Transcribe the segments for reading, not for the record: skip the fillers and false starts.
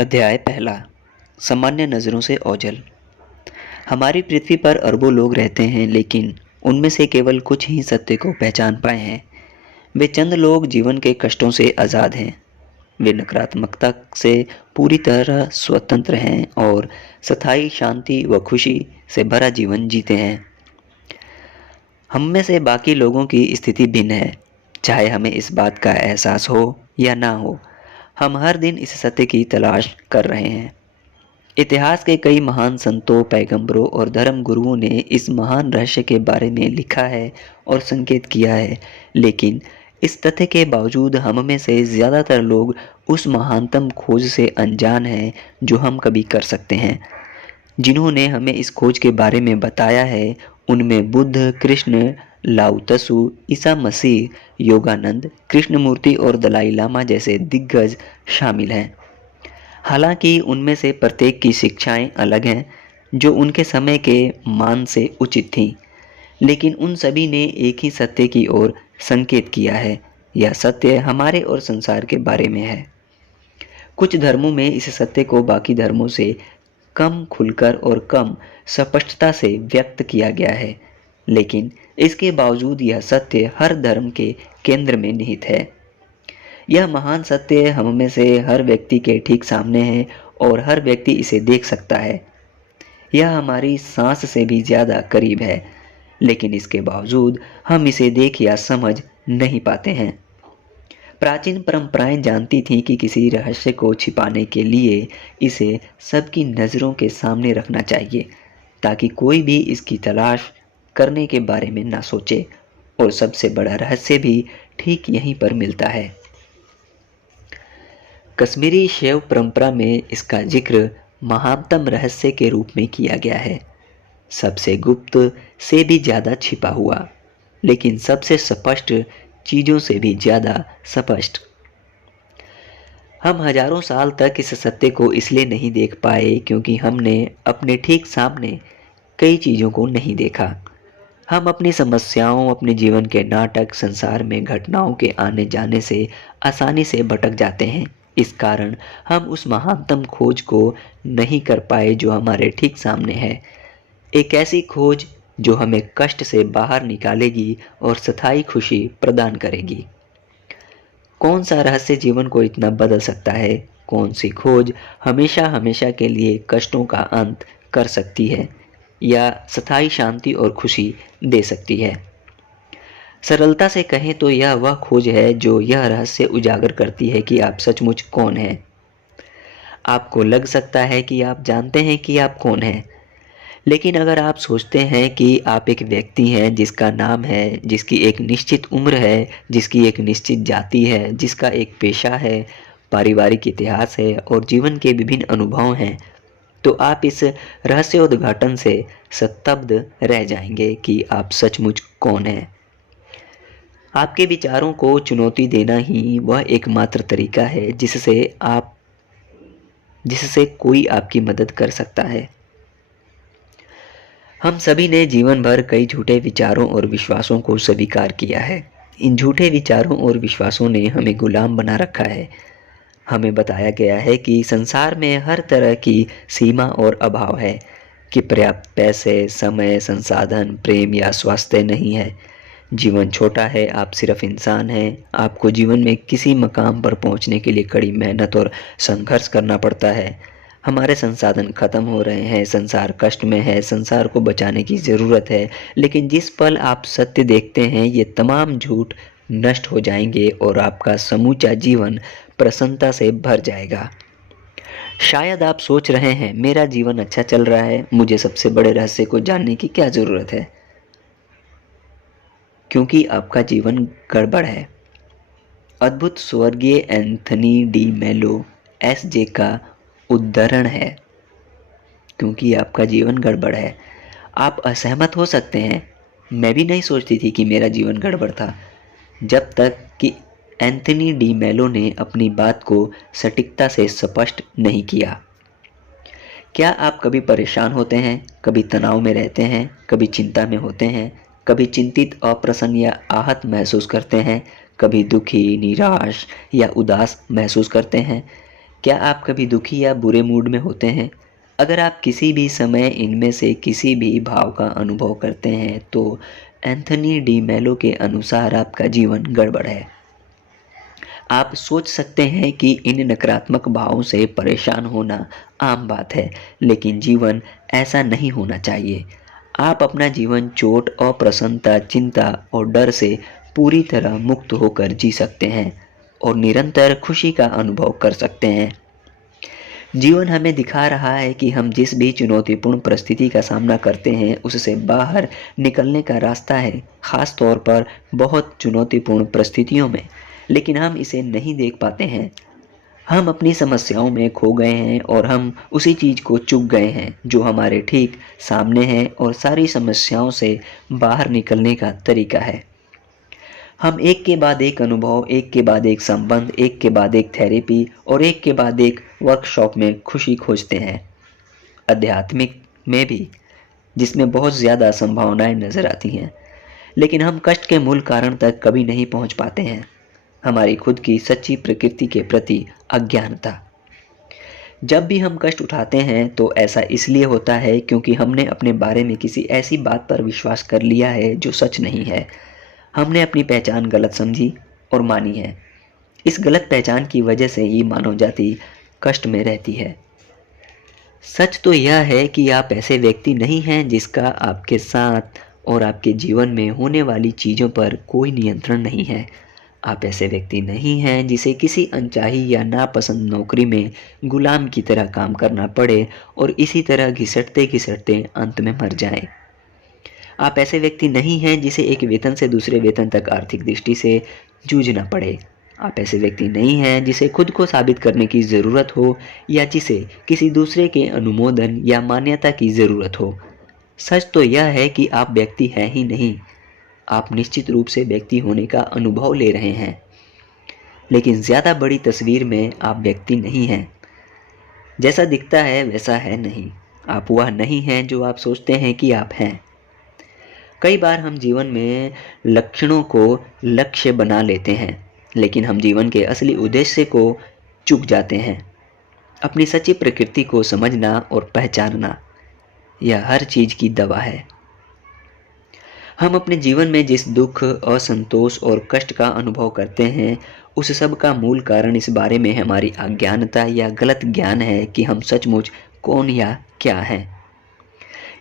अध्याय पहला। सामान्य नज़रों से ओझल। हमारी पृथ्वी पर अरबों लोग रहते हैं, लेकिन उनमें से केवल कुछ ही सत्य को पहचान पाए हैं। वे चंद लोग जीवन के कष्टों से आज़ाद हैं। वे नकारात्मकता से पूरी तरह स्वतंत्र हैं और स्थायी शांति व खुशी से भरा जीवन जीते हैं। हम में से बाकी लोगों की स्थिति भिन्न है, चाहे हमें इस बात का एहसास हो या ना हो। हम हर दिन इस सत्य की तलाश कर रहे हैं। इतिहास के कई महान संतों, पैगंबरों और धर्म गुरुओं ने इस महान रहस्य के बारे में लिखा है और संकेत किया है, लेकिन इस तथ्य के बावजूद हम में से ज़्यादातर लोग उस महानतम खोज से अनजान हैं जो हम कभी कर सकते हैं। जिन्होंने हमें इस खोज के बारे में बताया है, उनमें बुद्ध, कृष्ण, लाओ त्सु, ईसा मसीह, योगानंद, कृष्णमूर्ति और दलाई लामा जैसे दिग्गज शामिल हैं। हालांकि उनमें से प्रत्येक की शिक्षाएं अलग हैं, जो उनके समय के मान से उचित थीं, लेकिन उन सभी ने एक ही सत्य की ओर संकेत किया है। यह सत्य हमारे और संसार के बारे में है। कुछ धर्मों में इस सत्य को बाकी धर्मों से कम खुलकर और कम स्पष्टता से व्यक्त किया गया है, लेकिन इसके बावजूद यह सत्य हर धर्म के केंद्र में निहित है। यह महान सत्य हम में से हर व्यक्ति के ठीक सामने है और हर व्यक्ति इसे देख सकता है। यह हमारी सांस से भी ज़्यादा करीब है, लेकिन इसके बावजूद हम इसे देख या समझ नहीं पाते हैं। प्राचीन परंपराएं जानती थीं कि किसी रहस्य को छिपाने के लिए इसे सबकी नज़रों के सामने रखना चाहिए, ताकि कोई भी इसकी तलाश करने के बारे में ना सोचे। और सबसे बड़ा रहस्य भी ठीक यहीं पर मिलता है। कश्मीरी शैव परंपरा में इसका जिक्र महानतम रहस्य के रूप में किया गया है, सबसे गुप्त से भी ज़्यादा छिपा हुआ, लेकिन सबसे स्पष्ट चीज़ों से भी ज़्यादा स्पष्ट। हम हजारों साल तक इस सत्य को इसलिए नहीं देख पाए क्योंकि हमने अपने ठीक सामने कई चीज़ों को नहीं देखा। हम अपनी समस्याओं, अपने जीवन के नाटक, संसार में घटनाओं के आने जाने से आसानी से भटक जाते हैं। इस कारण हम उस महानतम खोज को नहीं कर पाए जो हमारे ठीक सामने है। एक ऐसी खोज जो हमें कष्ट से बाहर निकालेगी और स्थायी खुशी प्रदान करेगी। कौन सा रहस्य जीवन को इतना बदल सकता है? कौन सी खोज हमेशा हमेशा के लिए कष्टों का अंत कर सकती है या स्थायी शांति और खुशी दे सकती है? सरलता से कहें तो यह वह खोज है जो यह रहस्य उजागर करती है कि आप सचमुच कौन हैं। आपको लग सकता है कि आप जानते हैं कि आप कौन हैं, लेकिन अगर आप सोचते हैं कि आप एक व्यक्ति हैं जिसका नाम है, जिसकी एक निश्चित उम्र है, जिसकी एक निश्चित जाति है, जिसका एक पेशा है, पारिवारिक इतिहास है और जीवन के विभिन्न अनुभव हैं, तो आप इस रहस्योद्घाटन से स्तब्ध रह जाएंगे कि आप सचमुच कौन हैं। आपके विचारों को चुनौती देना ही वह एकमात्र तरीका है जिससे कोई आपकी मदद कर सकता है। हम सभी ने जीवन भर कई झूठे विचारों और विश्वासों को स्वीकार किया है। इन झूठे विचारों और विश्वासों ने हमें गुलाम बना रखा है। हमें बताया गया है कि संसार में हर तरह की सीमा और अभाव है, कि पर्याप्त पैसे, समय, संसाधन, प्रेम या स्वास्थ्य नहीं है। जीवन छोटा है, आप सिर्फ इंसान हैं। आपको जीवन में किसी मकाम पर पहुंचने के लिए कड़ी मेहनत और संघर्ष करना पड़ता है। हमारे संसाधन खत्म हो रहे हैं, संसार कष्ट में है, संसार को बचाने की ज़रूरत है। लेकिन जिस पल आप सत्य देखते हैं, ये तमाम झूठ नष्ट हो जाएंगे और आपका समूचा जीवन प्रसन्नता से भर जाएगा। शायद आप सोच रहे हैं, मेरा जीवन अच्छा चल रहा है, मुझे सबसे बड़े रहस्य को जानने की क्या ज़रूरत है? क्योंकि आपका जीवन गड़बड़ है। अद्भुत स्वर्गीय एंथनी डी मेलो एसजे का उद्धरण है। क्योंकि आपका जीवन गड़बड़ है। आप असहमत हो सकते हैं। मैं भी नहीं सोचती थी कि मेरा जीवन गड़बड़ था, जब तक कि एंथनी डी मेलो ने अपनी बात को सटीकता से स्पष्ट नहीं किया। क्या आप कभी परेशान होते हैं, कभी तनाव में रहते हैं, कभी चिंता में होते हैं, कभी चिंतित, अप्रसन्न या आहत महसूस करते हैं, कभी दुखी, निराश या उदास महसूस करते हैं? क्या आप कभी दुखी या बुरे मूड में होते हैं? अगर आप किसी भी समय इनमें से किसी भी भाव का अनुभव करते हैं तो एंथनी डी मेलो के अनुसार आपका जीवन गड़बड़ है। आप सोच सकते हैं कि इन नकारात्मक भावों से परेशान होना आम बात है, लेकिन जीवन ऐसा नहीं होना चाहिए। आप अपना जीवन चोट, अप्रसन्नता, चिंता और डर से पूरी तरह मुक्त होकर जी सकते हैं और निरंतर खुशी का अनुभव कर सकते हैं। जीवन हमें दिखा रहा है कि हम जिस भी चुनौतीपूर्ण परिस्थिति का सामना करते हैं उससे बाहर निकलने का रास्ता है, खास तौर पर बहुत चुनौतीपूर्ण परिस्थितियों में, लेकिन हम इसे नहीं देख पाते हैं। हम अपनी समस्याओं में खो गए हैं और हम उसी चीज़ को चूक गए हैं जो हमारे ठीक सामने है और सारी समस्याओं से बाहर निकलने का तरीका है। हम एक के बाद एक अनुभव, एक के बाद एक संबंध, एक के बाद एक थेरेपी और एक के बाद एक वर्कशॉप में खुशी खोजते हैं। आध्यात्मिक में भी, जिसमें बहुत ज़्यादा संभावनाएं नज़र आती हैं, लेकिन हम कष्ट के मूल कारण तक कभी नहीं पहुंच पाते हैं। हमारी खुद की सच्ची प्रकृति के प्रति अज्ञानता। जब भी हम कष्ट उठाते हैं तो ऐसा इसलिए होता है क्योंकि हमने अपने बारे में किसी ऐसी बात पर विश्वास कर लिया है जो सच नहीं है। हमने अपनी पहचान गलत समझी और मानी है। इस गलत पहचान की वजह से ही मानव जाति कष्ट में रहती है। सच तो यह है कि आप ऐसे व्यक्ति नहीं हैं जिसका आपके साथ और आपके जीवन में होने वाली चीज़ों पर कोई नियंत्रण नहीं है। आप ऐसे व्यक्ति नहीं हैं जिसे किसी अनचाही या नापसंद नौकरी में गुलाम की तरह काम करना पड़े और इसी तरह घिसटते घिसटते अंत में मर जाएं। आप ऐसे व्यक्ति नहीं हैं जिसे एक वेतन से दूसरे वेतन तक आर्थिक दृष्टि से जूझना पड़े। आप ऐसे व्यक्ति नहीं हैं जिसे खुद को साबित करने की ज़रूरत हो या जिसे किसी दूसरे के अनुमोदन या मान्यता की ज़रूरत हो। सच तो यह है कि आप व्यक्ति हैं ही नहीं, आप निश्चित रूप से व्यक्ति होने का अनुभव ले रहे हैं, लेकिन ज़्यादा बड़ी तस्वीर में आप व्यक्ति नहीं हैं। जैसा दिखता है वैसा है नहीं। आप वह नहीं हैं जो आप सोचते हैं कि आप हैं। कई बार हम जीवन में लक्षणों को लक्ष्य बना लेते हैं, लेकिन हम जीवन के असली उद्देश्य को चूक जाते हैं। अपनी सच्ची प्रकृति को समझना और पहचानना, यह हर चीज़ की दवा है। हम अपने जीवन में जिस दुख, असंतोष और कष्ट का अनुभव करते हैं, उस सब का मूल कारण इस बारे में हमारी अज्ञानता या गलत ज्ञान है कि हम सचमुच कौन या क्या हैं।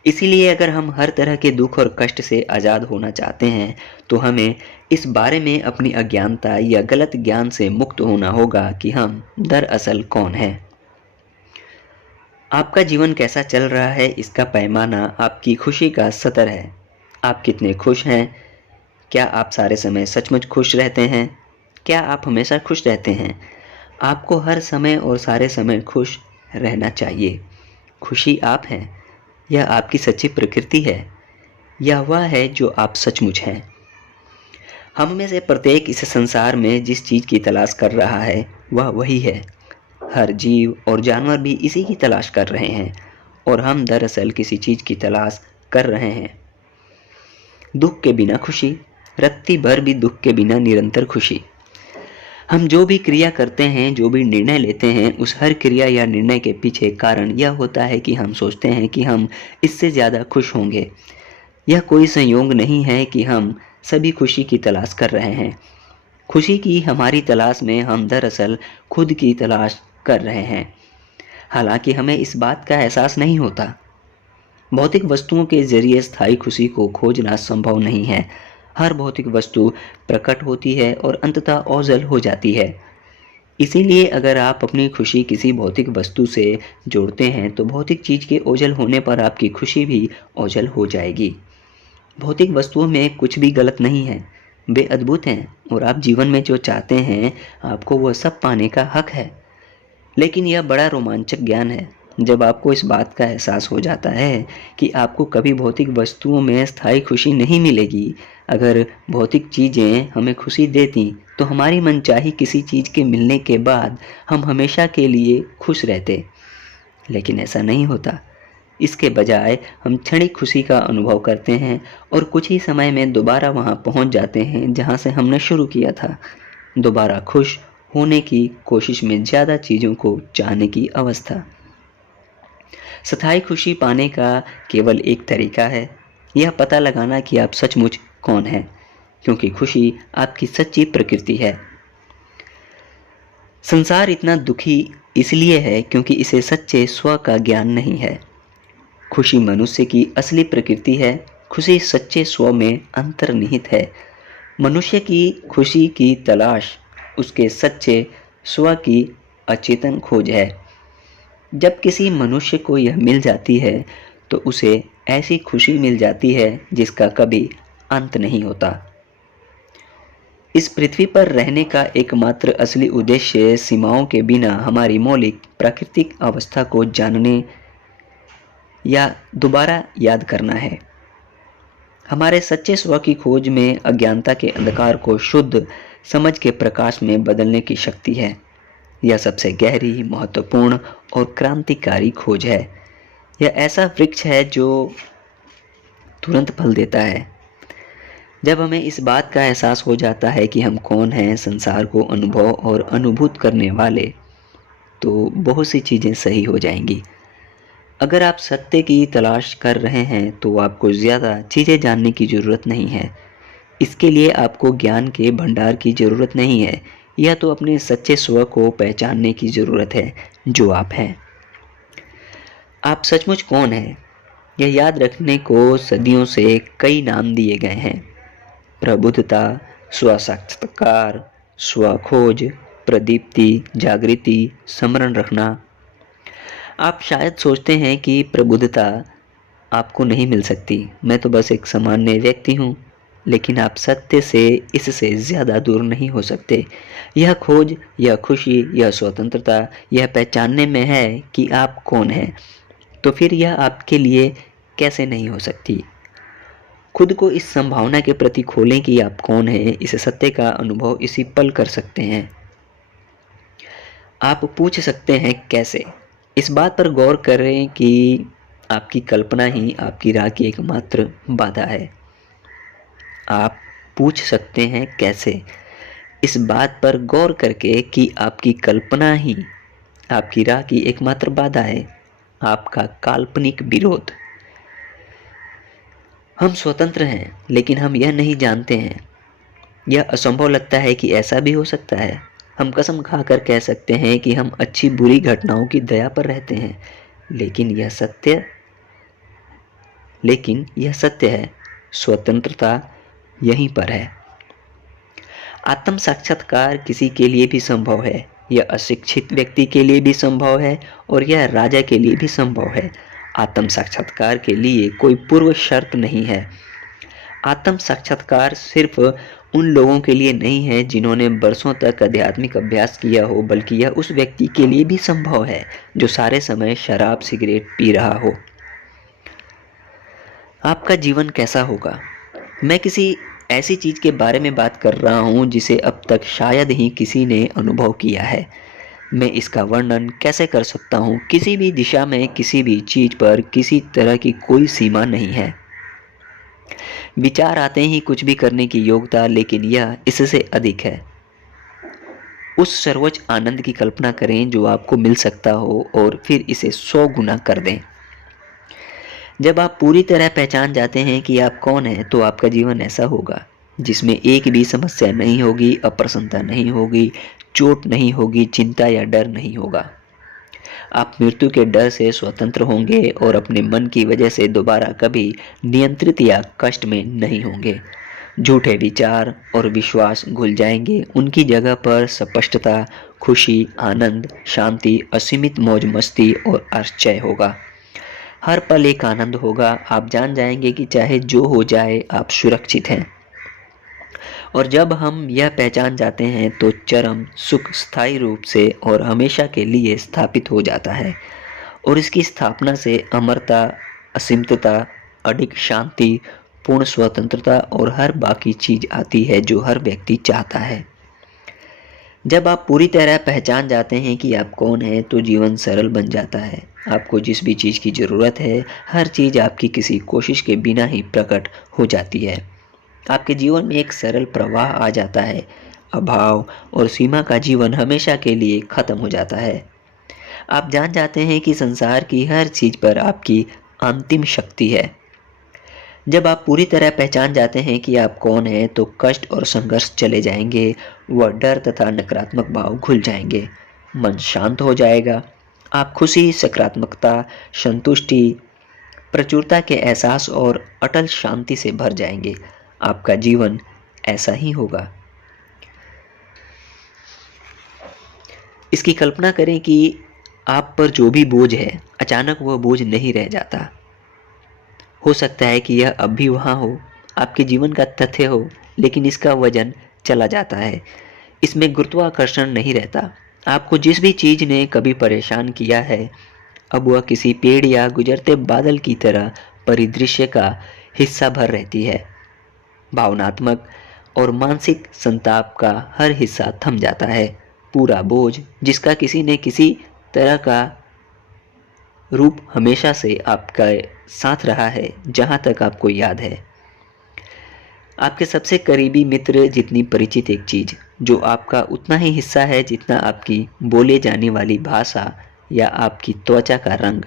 इसीलिए अगर हम हर तरह के दुख और कष्ट से आज़ाद होना चाहते हैं तो हमें इस बारे में अपनी अज्ञानता या गलत ज्ञान से मुक्त होना होगा कि हम दरअसल कौन हैं। आपका जीवन कैसा चल रहा है, इसका पैमाना आपकी खुशी का स्तर है। आप कितने खुश हैं? क्या आप सारे समय सचमुच खुश रहते हैं? क्या आप हमेशा खुश रहते हैं? आपको हर समय और सारे समय खुश रहना चाहिए। खुशी आप हैं, यह आपकी सच्ची प्रकृति है, यह वह है जो आप सचमुच हैं। हम में से प्रत्येक इस संसार में जिस चीज़ की तलाश कर रहा है वह वही है। हर जीव और जानवर भी इसी की तलाश कर रहे हैं और हम दरअसल किसी चीज़ की तलाश कर रहे हैं। दुख के बिना खुशी, रत्ती भर भी दुख के बिना निरंतर खुशी। हम जो भी क्रिया करते हैं, जो भी निर्णय लेते हैं, उस हर क्रिया या निर्णय के पीछे कारण यह होता है कि हम सोचते हैं कि हम इससे ज़्यादा खुश होंगे। यह कोई संयोग नहीं है कि हम सभी खुशी की तलाश कर रहे हैं। खुशी की हमारी तलाश में हम दरअसल खुद की तलाश कर रहे हैं, हालांकि हमें इस बात का एहसास नहीं होता। भौतिक वस्तुओं के जरिए स्थायी खुशी को खोजना संभव नहीं है। हर भौतिक वस्तु प्रकट होती है और अंततः ओझल हो जाती है। इसीलिए अगर आप अपनी खुशी किसी भौतिक वस्तु से जोड़ते हैं तो भौतिक चीज़ के ओझल होने पर आपकी खुशी भी ओझल हो जाएगी। भौतिक वस्तुओं में कुछ भी गलत नहीं है, वे अद्भुत हैं और आप जीवन में जो चाहते हैं आपको वह सब पाने का हक है। लेकिन यह बड़ा रोमांचक ज्ञान है जब आपको इस बात का एहसास हो जाता है कि आपको कभी भौतिक वस्तुओं में स्थायी खुशी नहीं मिलेगी। अगर भौतिक चीज़ें हमें खुशी देती तो हमारी मनचाही किसी चीज़ के मिलने के बाद हम हमेशा के लिए खुश रहते, लेकिन ऐसा नहीं होता। इसके बजाय हम क्षणिक खुशी का अनुभव करते हैं और कुछ ही समय में दोबारा वहां पहुंच जाते हैं जहां से हमने शुरू किया था, दोबारा खुश होने की कोशिश में ज़्यादा चीज़ों को चाहने की अवस्था। स्थायी खुशी पाने का केवल एक तरीका है, यह पता लगाना कि आप सचमुच कौन हैं, क्योंकि खुशी आपकी सच्ची प्रकृति है। संसार इतना दुखी इसलिए है क्योंकि इसे सच्चे स्व का ज्ञान नहीं है। खुशी मनुष्य की असली प्रकृति है। खुशी सच्चे स्व में अंतर्निहित है। मनुष्य की खुशी की तलाश उसके सच्चे स्व की अचेतन खोज है। जब किसी मनुष्य को यह मिल जाती है तो उसे ऐसी खुशी मिल जाती है जिसका कभी अंत नहीं होता। इस पृथ्वी पर रहने का एकमात्र असली उद्देश्य सीमाओं के बिना हमारी मौलिक प्राकृतिक अवस्था को जानने या दोबारा याद करना है। हमारे सच्चे स्व की खोज में अज्ञानता के अंधकार को शुद्ध समझ के प्रकाश में बदलने की शक्ति है। यह सबसे गहरी, महत्वपूर्ण और क्रांतिकारी खोज है। यह ऐसा वृक्ष है जो तुरंत फल देता है। जब हमें इस बात का एहसास हो जाता है कि हम कौन हैं, संसार को अनुभव और अनुभूत करने वाले, तो बहुत सी चीज़ें सही हो जाएंगी। अगर आप सत्य की तलाश कर रहे हैं तो आपको ज़्यादा चीज़ें जानने की ज़रूरत नहीं है। इसके लिए आपको ज्ञान के भंडार की ज़रूरत नहीं है। यह तो अपने सच्चे स्व को पहचानने की ज़रूरत है जो आप हैं। आप सचमुच कौन हैं, यह याद रखने को सदियों से कई नाम दिए गए हैं। प्रबुद्धता, स्वसाक्षात्कार, स्वखोज, प्रदीप्ति, जागृति, स्मरण रखना। आप शायद सोचते हैं कि प्रबुद्धता आपको नहीं मिल सकती, मैं तो बस एक सामान्य व्यक्ति हूँ, लेकिन आप सत्य से इससे ज़्यादा दूर नहीं हो सकते। यह खोज, यह खुशी, यह स्वतंत्रता, यह पहचानने में है कि आप कौन हैं, तो फिर यह आपके लिए कैसे नहीं हो सकती। खुद को इस संभावना के प्रति खोलें कि आप कौन हैं। इस सत्य का अनुभव इसी पल कर सकते हैं। आप पूछ सकते हैं कैसे। इस बात पर गौर करें कि आपकी कल्पना ही आपकी राह की एकमात्र बाधा है। आप पूछ सकते हैं कैसे, इस बात पर गौर करके कि आपकी कल्पना ही आपकी राह की एकमात्र बाधा है, आपका काल्पनिक विरोध। हम स्वतंत्र हैं, लेकिन हम यह नहीं जानते हैं। यह असंभव लगता है कि ऐसा भी हो सकता है। हम कसम खाकर कह सकते हैं कि हम अच्छी बुरी घटनाओं की दया पर रहते हैं, लेकिन यह सत्य है। स्वतंत्रता यहीं पर है। आत्म साक्षात्कार किसी के लिए भी संभव है। यह अशिक्षित व्यक्ति के लिए भी संभव है और यह राजा के लिए भी संभव है। आत्म साक्षात्कार के लिए कोई पूर्व शर्त नहीं है। आत्म साक्षात्कार सिर्फ उन लोगों के लिए नहीं है जिन्होंने बरसों तक आध्यात्मिक अभ्यास किया हो, बल्कि यह उस व्यक्ति के लिए भी संभव है जो सारे समय शराब सिगरेट पी रहा हो। आपका जीवन कैसा होगा? मैं किसी ऐसी चीज़ के बारे में बात कर रहा हूँ जिसे अब तक शायद ही किसी ने अनुभव किया है। मैं इसका वर्णन कैसे कर सकता हूँ? किसी भी दिशा में, किसी भी चीज़ पर किसी तरह की कोई सीमा नहीं है। विचार आते ही कुछ भी करने की योग्यता, लेकिन यह इससे अधिक है। उस सर्वोच्च आनंद की कल्पना करें जो आपको मिल सकता हो और फिर इसे 100 गुना कर दें। जब आप पूरी तरह पहचान जाते हैं कि आप कौन हैं, तो आपका जीवन ऐसा होगा जिसमें एक भी समस्या नहीं होगी, अप्रसन्नता नहीं होगी, चोट नहीं होगी, चिंता या डर नहीं होगा। आप मृत्यु के डर से स्वतंत्र होंगे और अपने मन की वजह से दोबारा कभी नियंत्रित या कष्ट में नहीं होंगे। झूठे विचार और विश्वास घुल जाएंगे। उनकी जगह पर स्पष्टता, खुशी, आनंद, शांति, असीमित मौज मस्ती और आश्चर्य होगा। हर पल एक आनंद होगा। आप जान जाएंगे कि चाहे जो हो जाए आप सुरक्षित हैं। और जब हम यह पहचान जाते हैं तो चरम सुख स्थायी रूप से और हमेशा के लिए स्थापित हो जाता है। और इसकी स्थापना से अमरता, असीमतता, अडिग शांति, पूर्ण स्वतंत्रता और हर बाकी चीज आती है जो हर व्यक्ति चाहता है। जब आप पूरी तरह पहचान जाते हैं कि आप कौन हैं, तो जीवन सरल बन जाता है। आपको जिस भी चीज़ की ज़रूरत है, हर चीज़ आपकी किसी कोशिश के बिना ही प्रकट हो जाती है। आपके जीवन में एक सरल प्रवाह आ जाता है। अभाव और सीमा का जीवन हमेशा के लिए खत्म हो जाता है। आप जान जाते हैं कि संसार की हर चीज पर आपकी अंतिम शक्ति है। जब आप पूरी तरह पहचान जाते हैं कि आप कौन हैं, तो कष्ट और संघर्ष चले जाएंगे, वह डर तथा नकारात्मक भाव घुल जाएंगे, मन शांत हो जाएगा। आप खुशी, सकारात्मकता, संतुष्टि, प्रचुरता के एहसास और अटल शांति से भर जाएंगे। आपका जीवन ऐसा ही होगा। इसकी कल्पना करें कि आप पर जो भी बोझ है, अचानक वह बोझ नहीं रह जाता। हो सकता है कि यह अब भी वहाँ हो, आपके जीवन का तथ्य हो, लेकिन इसका वजन चला जाता है। इसमें गुरुत्वाकर्षण नहीं रहता। आपको जिस भी चीज ने कभी परेशान किया है, अब वह किसी पेड़ या गुजरते बादल की तरह परिदृश्य का हिस्सा भर रहती है। भावनात्मक और मानसिक संताप का हर हिस्सा थम जाता है। पूरा बोझ, जिसका किसी ने किसी तरह का रूप हमेशा से आपका साथ रहा है, जहां तक आपको याद है। आपके सबसे करीबी मित्र जितनी परिचित एक चीज, जो आपका उतना ही हिस्सा है जितना आपकी बोले जाने वाली भाषा या आपकी त्वचा का रंग,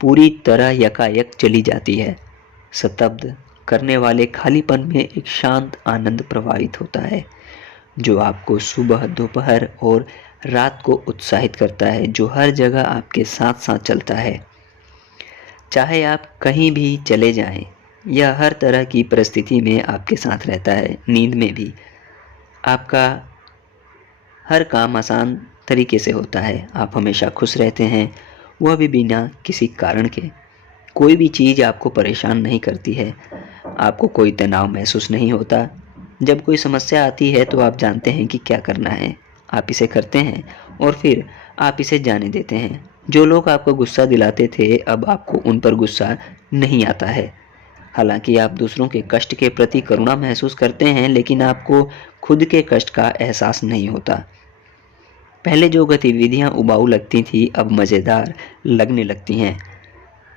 पूरी तरह यकायक चली जाती है। स्तब्ध करने वाले खालीपन में एक शांत आनंद प्रवाहित होता है, जो आपको सुबह, दोपहर और रात को उत्साहित करता है, जो हर जगह आपके साथ साथ चलता है। चाहे आप कहीं भी चले जाएं, यह हर तरह की परिस्थिति में आपके साथ रहता है। नींद में भी आपका हर काम आसान तरीके से होता है। आप हमेशा खुश रहते हैं, वह भी बिना किसी कारण के। कोई भी चीज़ आपको परेशान नहीं करती है, आपको कोई तनाव महसूस नहीं होता। जब कोई समस्या आती है तो आप जानते हैं कि क्या करना है, आप इसे करते हैं और फिर आप इसे जाने देते हैं। जो लोग आपको गुस्सा दिलाते थे, अब आपको उन पर गुस्सा नहीं आता है। हालांकि आप दूसरों के कष्ट के प्रति करुणा महसूस करते हैं, लेकिन आपको खुद के कष्ट का एहसास नहीं होता। पहले जो गतिविधियां उबाऊ लगती थी, अब मज़ेदार लगने लगती हैं।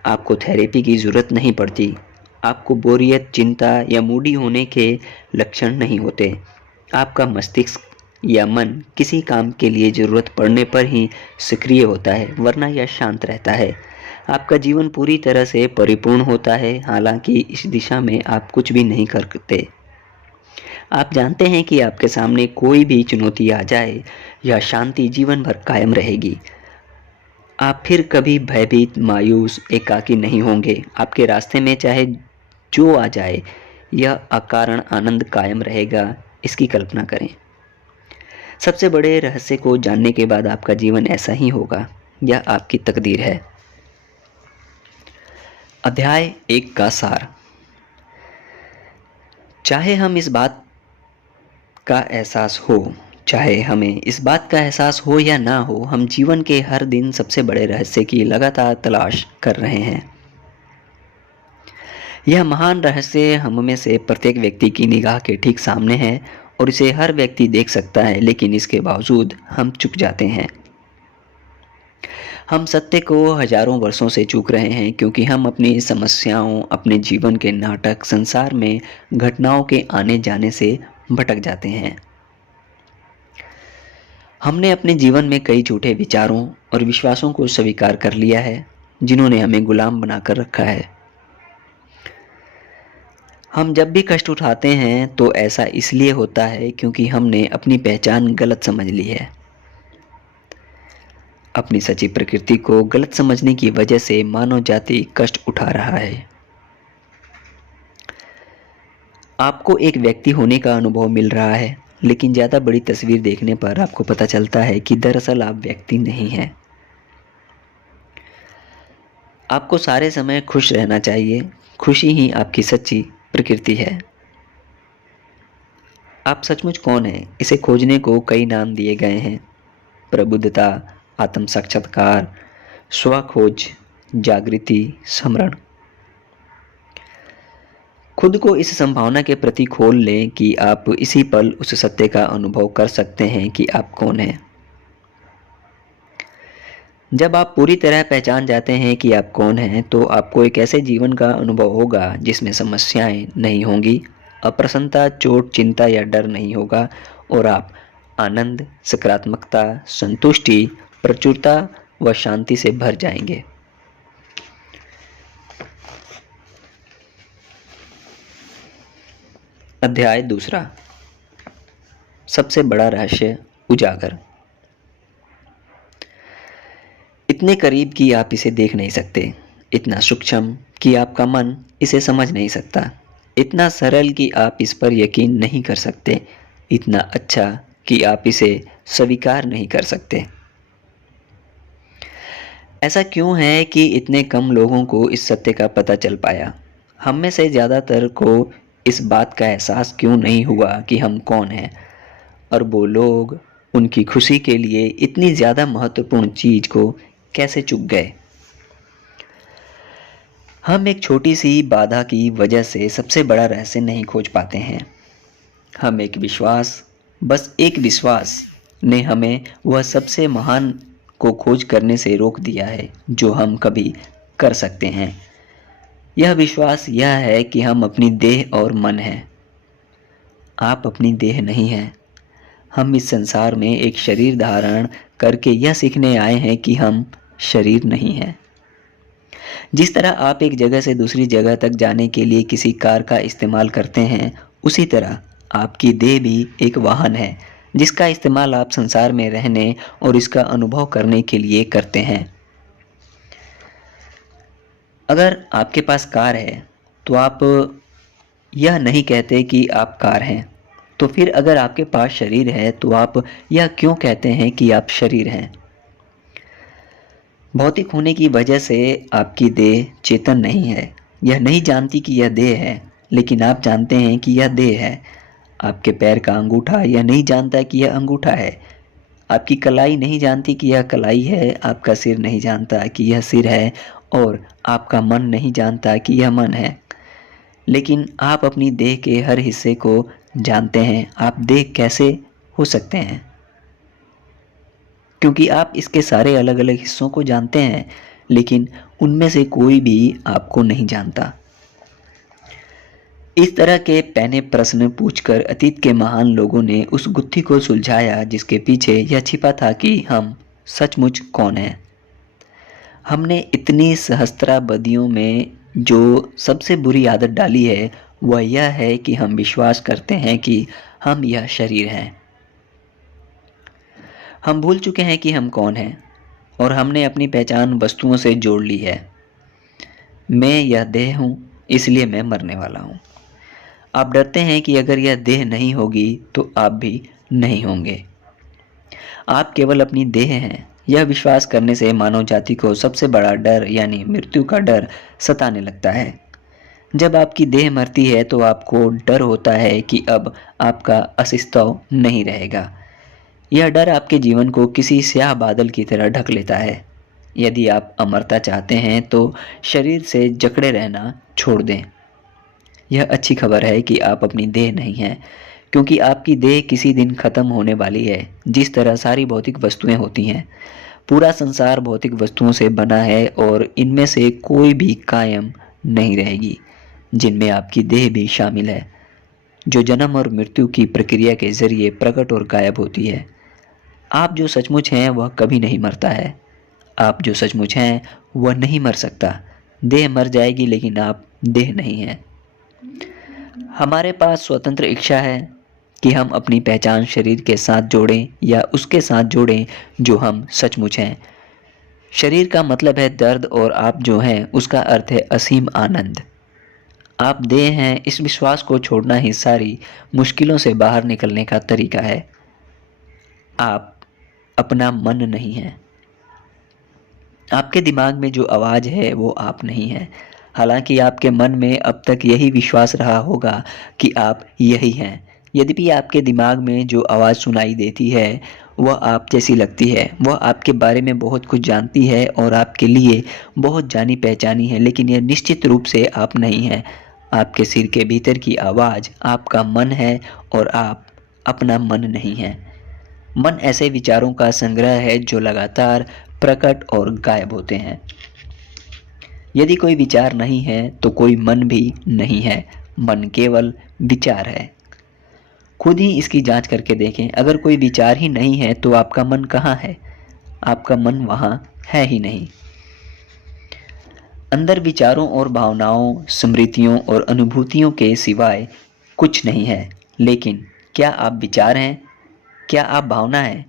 आपको थेरेपी की ज़रूरत नहीं पड़ती। आपको बोरियत, चिंता या मूडी होने के लक्षण नहीं होते। आपका मस्तिष्क या मन किसी काम के लिए ज़रूरत पड़ने पर ही सक्रिय होता है, वरना यह शांत रहता है। आपका जीवन पूरी तरह से परिपूर्ण होता है, हालांकि इस दिशा में आप कुछ भी नहीं करते। आप जानते हैं कि आपके सामने कोई भी चुनौती आ जाए, यह शांति जीवन भर कायम रहेगी। आप फिर कभी भयभीत, मायूस, एकाकी नहीं होंगे। आपके रास्ते में चाहे जो आ जाए, यह अकारण आनंद कायम रहेगा। इसकी कल्पना करें। सबसे बड़े रहस्य को जानने के बाद आपका जीवन ऐसा ही होगा। यह आपकी तकदीर है। अध्याय 1 का सार। चाहे हमें इस बात का एहसास हो या ना हो, हम जीवन के हर दिन सबसे बड़े रहस्य की लगातार तलाश कर रहे हैं। यह महान रहस्य हम में से प्रत्येक व्यक्ति की निगाह के ठीक सामने है और इसे हर व्यक्ति देख सकता है, लेकिन इसके बावजूद हम चूक जाते हैं। हम सत्य को हजारों वर्षों से चूक रहे हैं, क्योंकि हम अपनी समस्याओं, अपने जीवन के नाटक, संसार में घटनाओं के आने जाने से भटक जाते हैं। हमने अपने जीवन में कई झूठे विचारों और विश्वासों को स्वीकार कर लिया है, जिन्होंने हमें गुलाम बनाकर रखा है। हम जब भी कष्ट उठाते हैं तो ऐसा इसलिए होता है क्योंकि हमने अपनी पहचान गलत समझ ली है। अपनी सच्ची प्रकृति को गलत समझने की वजह से मानव जाति कष्ट उठा रहा है। आपको एक व्यक्ति होने का अनुभव मिल रहा है, लेकिन ज़्यादा बड़ी तस्वीर देखने पर आपको पता चलता है कि दरअसल आप व्यक्ति नहीं हैं। आपको सारे समय खुश रहना चाहिए। खुशी ही आपकी सच्ची प्रकृति है। आप सचमुच कौन हैं, इसे खोजने को कई नाम दिए गए हैं। प्रबुद्धता, आत्म साक्षात्कार, स्वखोज, जागृति, स्मरण। खुद को इस संभावना के प्रति खोल लें कि आप इसी पल उस सत्य का अनुभव कर सकते हैं कि आप कौन हैं। जब आप पूरी तरह पहचान जाते हैं कि आप कौन हैं, तो आपको एक ऐसे जीवन का अनुभव होगा जिसमें समस्याएं नहीं होंगी, अप्रसन्नता, चोट, चिंता या डर नहीं होगा, और आप आनंद, सकारात्मकता, संतुष्टि, प्रचुरता व शांति से भर जाएंगे। अध्याय दूसरा, सबसे बड़ा रहस्य उजागर। इतने करीब कि आप इसे देख नहीं सकते, इतना सूक्ष्म कि आपका मन इसे समझ नहीं सकता, इतना सरल कि आप इस पर यकीन नहीं कर सकते, इतना अच्छा कि आप इसे स्वीकार नहीं कर सकते। ऐसा क्यों है कि इतने कम लोगों को इस सत्य का पता चल पाया? हम में से ज़्यादातर को इस बात का एहसास क्यों नहीं हुआ कि हम कौन हैं? और वो लोग उनकी खुशी के लिए इतनी ज़्यादा महत्वपूर्ण चीज़ को कैसे चूक गए? हम एक छोटी सी बाधा की वजह से सबसे बड़ा रहस्य नहीं खोज पाते हैं। हम एक विश्वास, बस एक विश्वास ने हमें वह सबसे महान को खोज करने से रोक दिया है जो हम कभी कर सकते हैं। यह विश्वास यह है कि हम अपनी देह और मन हैं। आप अपनी देह नहीं हैं। हम इस संसार में एक शरीर धारण करके यह सीखने आए हैं कि हम शरीर नहीं हैं। जिस तरह आप एक जगह से दूसरी जगह तक जाने के लिए किसी कार का इस्तेमाल करते हैं, उसी तरह आपकी देह भी एक वाहन है जिसका इस्तेमाल आप संसार में रहने और इसका अनुभव करने के लिए करते हैं। अगर आपके पास कार है तो आप यह नहीं कहते कि आप कार हैं। तो फिर अगर आपके पास शरीर है तो आप यह क्यों कहते हैं कि आप शरीर हैं? भौतिक होने की वजह से आपकी देह चेतन नहीं है। यह नहीं जानती कि यह देह है, लेकिन आप जानते हैं कि यह देह है। आपके पैर का अंगूठा यह नहीं जानता कि यह अंगूठा है। आपकी कलाई नहीं जानती कि यह कलाई है। आपका सिर नहीं जानता कि यह सिर है और आपका मन नहीं जानता कि यह मन है। लेकिन आप अपनी देह के हर हिस्से को जानते हैं। आप देह कैसे हो सकते हैं? क्योंकि आप इसके सारे अलग अलग हिस्सों को जानते हैं, लेकिन उनमें से कोई भी आपको नहीं जानता। इस तरह के पैने प्रश्न पूछकर अतीत के महान लोगों ने उस गुत्थी को सुलझाया जिसके पीछे यह छिपा था कि हम सचमुच कौन हैं। हमने इतनी सहस्त्राब्दियों में जो सबसे बुरी आदत डाली है वह यह है कि हम विश्वास करते हैं कि हम यह शरीर हैं। हम भूल चुके हैं कि हम कौन हैं और हमने अपनी पहचान वस्तुओं से जोड़ ली है। मैं यह देह हूँ, इसलिए मैं मरने वाला हूँ। आप डरते हैं कि अगर यह देह नहीं होगी तो आप भी नहीं होंगे। आप केवल अपनी देह हैं। यह विश्वास करने से मानव जाति को सबसे बड़ा डर यानी मृत्यु का डर सताने लगता है। जब आपकी देह मरती है तो आपको डर होता है कि अब आपका अस्तित्व नहीं रहेगा। यह डर आपके जीवन को किसी स्याह बादल की तरह ढक लेता है। यदि आप अमरता चाहते हैं तो शरीर से जकड़े रहना छोड़ दें। यह अच्छी खबर है कि आप अपनी देह नहीं हैं, क्योंकि आपकी देह किसी दिन खत्म होने वाली है। जिस तरह सारी भौतिक वस्तुएं होती हैं, पूरा संसार भौतिक वस्तुओं से बना है और इनमें से कोई भी कायम नहीं रहेगी, जिनमें आपकी देह भी शामिल है, जो जन्म और मृत्यु की प्रक्रिया के जरिए प्रकट और गायब होती है। आप जो सचमुच हैं वह कभी नहीं मरता है। आप जो सचमुच हैं वह नहीं मर सकता। देह मर जाएगी लेकिन आप देह नहीं हैं। हमारे पास स्वतंत्र इच्छा है कि हम अपनी पहचान शरीर के साथ जोड़ें या उसके साथ जोड़ें जो हम सचमुच हैं। शरीर का मतलब है दर्द और आप जो हैं उसका अर्थ है असीम आनंद। आप देह हैं, इस विश्वास को छोड़ना ही सारी मुश्किलों से बाहर निकलने का तरीका है। आप अपना मन नहीं हैं। आपके दिमाग में जो आवाज़ है वो आप नहीं हैं। हालांकि आपके मन में अब तक यही विश्वास रहा होगा कि आप यही हैं। यद्यपि आपके दिमाग में जो आवाज़ सुनाई देती है वह आप जैसी लगती है। वह आपके बारे में बहुत कुछ जानती है और आपके लिए बहुत जानी पहचानी है, लेकिन यह निश्चित रूप से आप नहीं हैं। आपके सिर के भीतर की आवाज़ आपका मन है और आप अपना मन नहीं हैं। मन ऐसे विचारों का संग्रह है जो लगातार प्रकट और गायब होते हैं। यदि कोई विचार नहीं है तो कोई मन भी नहीं है। मन केवल विचार है। खुद ही इसकी जांच करके देखें। अगर कोई विचार ही नहीं है तो आपका मन कहाँ है? आपका मन वहाँ है ही नहीं। अंदर विचारों और भावनाओं, स्मृतियों और अनुभूतियों के सिवाय कुछ नहीं है। लेकिन क्या आप विचार हैं? क्या आप भावना हैं?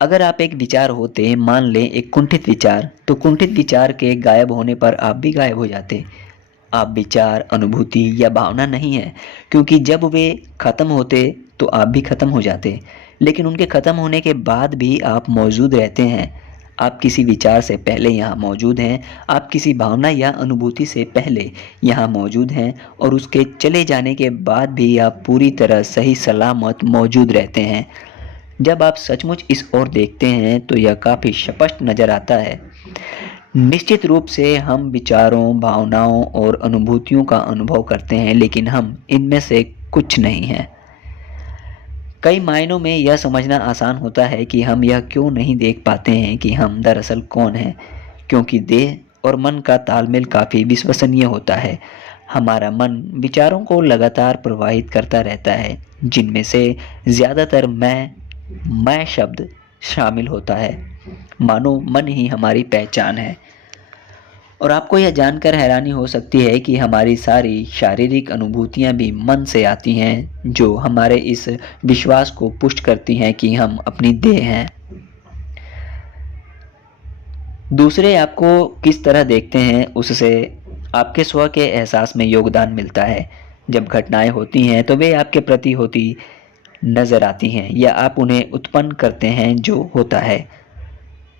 अगर आप एक विचार होते, मान लें एक कुंठित विचार, तो कुंठित विचार के गायब होने पर आप भी गायब हो जाते। आप विचार, अनुभूति या भावना नहीं है, क्योंकि जब वे खत्म होते तो आप भी खत्म हो जाते। लेकिन उनके खत्म होने के बाद भी आप मौजूद रहते हैं। आप किसी विचार से पहले यहाँ मौजूद हैं, आप किसी भावना या अनुभूति से पहले यहाँ मौजूद हैं, और उसके चले जाने के बाद भी आप पूरी तरह सही सलामत मौजूद रहते हैं। जब आप सचमुच इस ओर देखते हैं तो यह काफ़ी स्पष्ट नज़र आता है। निश्चित रूप से हम विचारों, भावनाओं और अनुभूतियों का अनुभव करते हैं, लेकिन हम इनमें से कुछ नहीं हैं। कई मायनों में यह समझना आसान होता है कि हम यह क्यों नहीं देख पाते हैं कि हम दरअसल कौन हैं, क्योंकि देह और मन का तालमेल काफ़ी विश्वसनीय होता है। हमारा मन विचारों को लगातार प्रवाहित करता रहता है, जिनमें से ज़्यादातर मैं शब्द शामिल होता है, मानो मन ही हमारी पहचान है। और आपको यह जानकर हैरानी हो सकती है कि हमारी सारी शारीरिक अनुभूतियां भी मन से आती हैं, जो हमारे इस विश्वास को पुष्ट करती हैं कि हम अपनी देह हैं। दूसरे आपको किस तरह देखते हैं, उससे आपके स्व के एहसास में योगदान मिलता है। जब घटनाएं होती हैं तो वे आपके प्रति होती नजर आती हैं, या आप उन्हें उत्पन्न करते हैं। जो होता है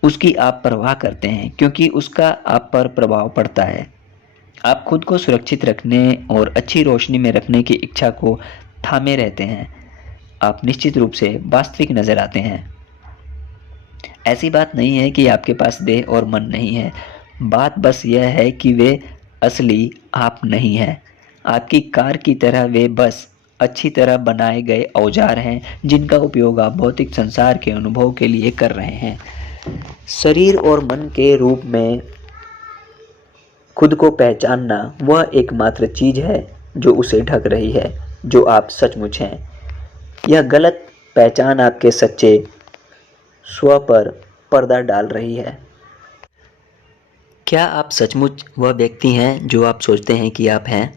उसकी आप परवाह करते हैं, क्योंकि उसका आप पर प्रभाव पड़ता है। आप खुद को सुरक्षित रखने और अच्छी रोशनी में रखने की इच्छा को थामे रहते हैं। आप निश्चित रूप से वास्तविक नजर आते हैं। ऐसी बात नहीं है कि आपके पास देह और मन नहीं है। बात बस यह है कि वे असली आप नहीं हैं। आपकी कार की तरह वे बस अच्छी तरह बनाए गए औजार हैं, जिनका उपयोग आप भौतिक संसार के अनुभव के लिए कर रहे हैं। शरीर और मन के रूप में खुद को पहचानना वह एकमात्र चीज है जो उसे ढक रही है, जो आप सचमुच हैं। यह गलत पहचान आपके सच्चे स्व पर पर्दा डाल रही है। क्या आप सचमुच वह व्यक्ति हैं जो आप सोचते हैं कि आप हैं?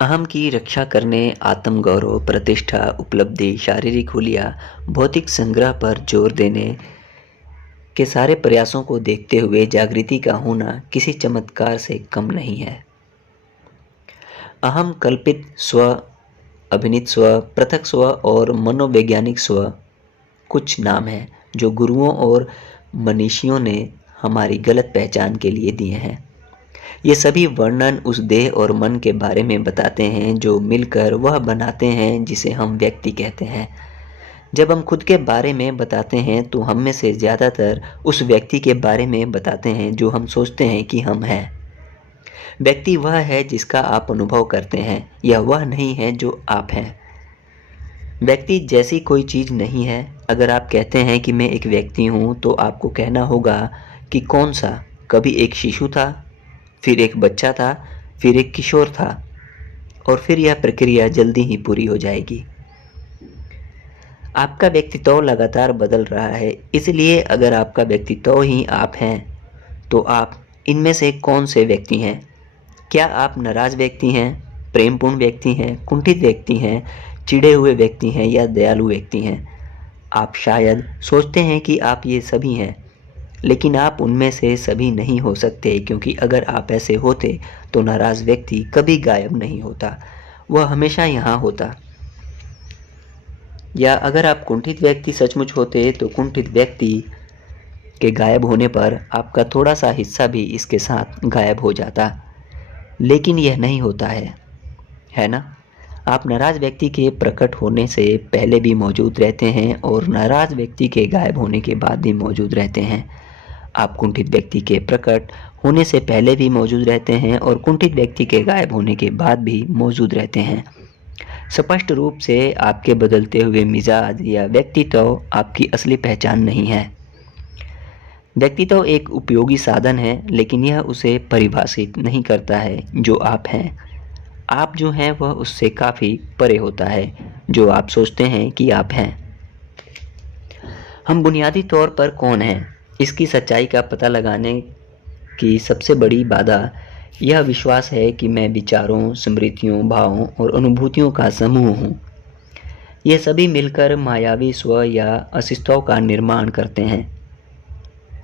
अहम की रक्षा करने, आत्मगौरव, प्रतिष्ठा, उपलब्धि, शारीरिक हुलिया, भौतिक संग्रह पर जोर देने के सारे प्रयासों को देखते हुए जागृति का होना किसी चमत्कार से कम नहीं है। अहम कल्पित स्व, अभिनीत स्व, पृथक स्व और मनोवैज्ञानिक स्व कुछ नाम हैं जो गुरुओं और मनीषियों ने हमारी गलत पहचान के लिए दिए हैं। ये सभी वर्णन उस देह और मन के बारे में बताते हैं जो मिलकर वह बनाते हैं जिसे हम व्यक्ति कहते हैं। जब हम खुद के बारे में बताते हैं तो हम में से ज़्यादातर उस व्यक्ति के बारे में बताते हैं जो हम सोचते हैं कि हम हैं। व्यक्ति वह है जिसका आप अनुभव करते हैं, यह वह नहीं है जो आप हैं। व्यक्ति जैसी कोई चीज़ नहीं है। अगर आप कहते हैं कि मैं एक व्यक्ति हूँ, तो आपको कहना होगा कि कौन सा। कभी एक शिशु था, फिर एक बच्चा था, फिर एक किशोर था, और फिर यह प्रक्रिया जल्दी ही पूरी हो जाएगी। आपका व्यक्तित्व लगातार बदल रहा है, इसलिए अगर आपका व्यक्तित्व ही आप हैं, तो आप इनमें से कौन से व्यक्ति हैं? क्या आप नाराज व्यक्ति हैं, प्रेमपूर्ण व्यक्ति हैं, कुंठित व्यक्ति हैं, चिढ़े हुए व्यक्ति हैं या दयालु व्यक्ति हैं? आप शायद सोचते हैं कि आप ये सभी हैं, लेकिन आप उनमें से सभी नहीं हो सकते, क्योंकि अगर आप ऐसे होते तो नाराज व्यक्ति कभी गायब नहीं होता, वह हमेशा यहाँ होता। या अगर आप कुंठित व्यक्ति सचमुच होते तो कुंठित व्यक्ति के गायब होने पर आपका थोड़ा सा हिस्सा भी इसके साथ गायब हो जाता। लेकिन यह नहीं होता है ना? आप नाराज व्यक्ति के प्रकट होने से पहले भी मौजूद रहते हैं और नाराज व्यक्ति के गायब होने के बाद भी मौजूद रहते हैं। आप कुंठित व्यक्ति के प्रकट होने से पहले भी मौजूद रहते हैं और कुंठित व्यक्ति के गायब होने के बाद भी मौजूद रहते हैं। स्पष्ट रूप से आपके बदलते हुए मिजाज या व्यक्तित्व आपकी असली पहचान नहीं है। व्यक्तित्व एक उपयोगी साधन है, लेकिन यह उसे परिभाषित नहीं करता है जो आप हैं। आप जो हैं वह उससे काफ़ी परे होता है जो आप सोचते हैं कि आप हैं। हम बुनियादी तौर पर कौन हैं, इसकी सच्चाई का पता लगाने की सबसे बड़ी बाधा यह विश्वास है कि मैं विचारों, स्मृतियों, भावों और अनुभूतियों का समूह हूँ। ये सभी मिलकर मायावी स्व या अस्तित्व का निर्माण करते हैं।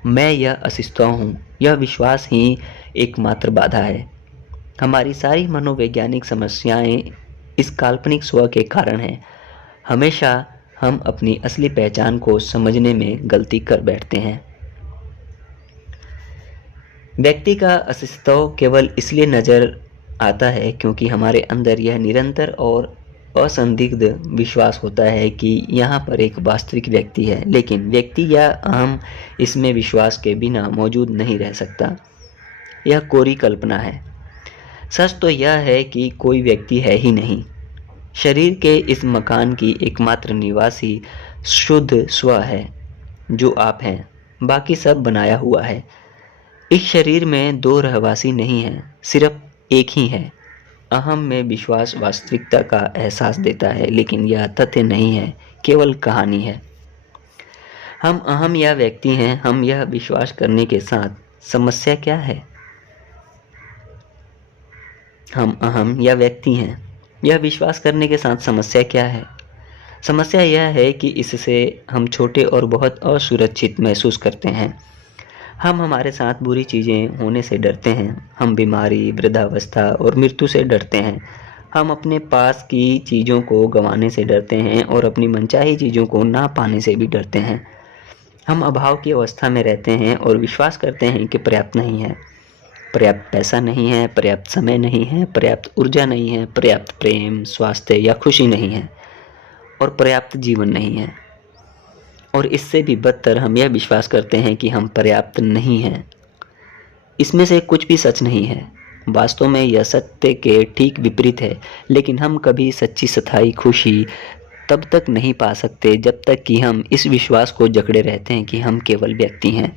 मैं यह अस्तित्व हूँ, यह विश्वास ही एकमात्र बाधा है। हमारी सारी मनोवैज्ञानिक समस्याएं इस काल्पनिक स्व के कारण हैं। हमेशा हम अपनी असली पहचान को समझने में गलती कर बैठते हैं। व्यक्ति का अस्तित्व केवल इसलिए नजर आता है क्योंकि हमारे अंदर यह निरंतर और असंदिग्ध विश्वास होता है कि यहाँ पर एक वास्तविक व्यक्ति है, लेकिन व्यक्ति या अहम इसमें विश्वास के बिना मौजूद नहीं रह सकता। यह कोरी कल्पना है। सच तो यह है कि कोई व्यक्ति है ही नहीं। शरीर के इस मकान की एकमात्र निवासी शुद्ध स्व है जो आप हैं, बाकी सब बनाया हुआ है। इस शरीर में दो रहवासी नहीं हैं, सिर्फ एक ही है। अहम में विश्वास वास्तविकता का एहसास देता है, लेकिन यह तथ्य नहीं है, केवल कहानी है। हम अहम या व्यक्ति हैं, हम यह विश्वास करने के साथ समस्या क्या है? हम अहम या व्यक्ति हैं, यह विश्वास करने के साथ समस्या क्या है? समस्या यह है कि इससे हम छोटे और बहुत असुरक्षित महसूस करते हैं। हम हमारे साथ बुरी चीज़ें होने से डरते हैं। हम बीमारी, वृद्धावस्था और मृत्यु से डरते हैं। हम अपने पास की चीज़ों को गंवाने से डरते हैं और अपनी मनचाही चीज़ों को ना पाने से भी डरते हैं। हम अभाव की अवस्था में रहते हैं और विश्वास करते हैं कि पर्याप्त नहीं है। पर्याप्त पैसा नहीं है, पर्याप्त समय नहीं है, पर्याप्त ऊर्जा नहीं है, पर्याप्त प्रेम, स्वास्थ्य या खुशी नहीं है और पर्याप्त जीवन नहीं है। और इससे भी बदतर हम यह विश्वास करते हैं कि हम पर्याप्त नहीं हैं। इसमें से कुछ भी सच नहीं है। वास्तव में यह सत्य के ठीक विपरीत है, लेकिन हम कभी सच्ची स्थायी खुशी तब तक नहीं पा सकते जब तक कि हम इस विश्वास को जकड़े रहते हैं कि हम केवल व्यक्ति हैं।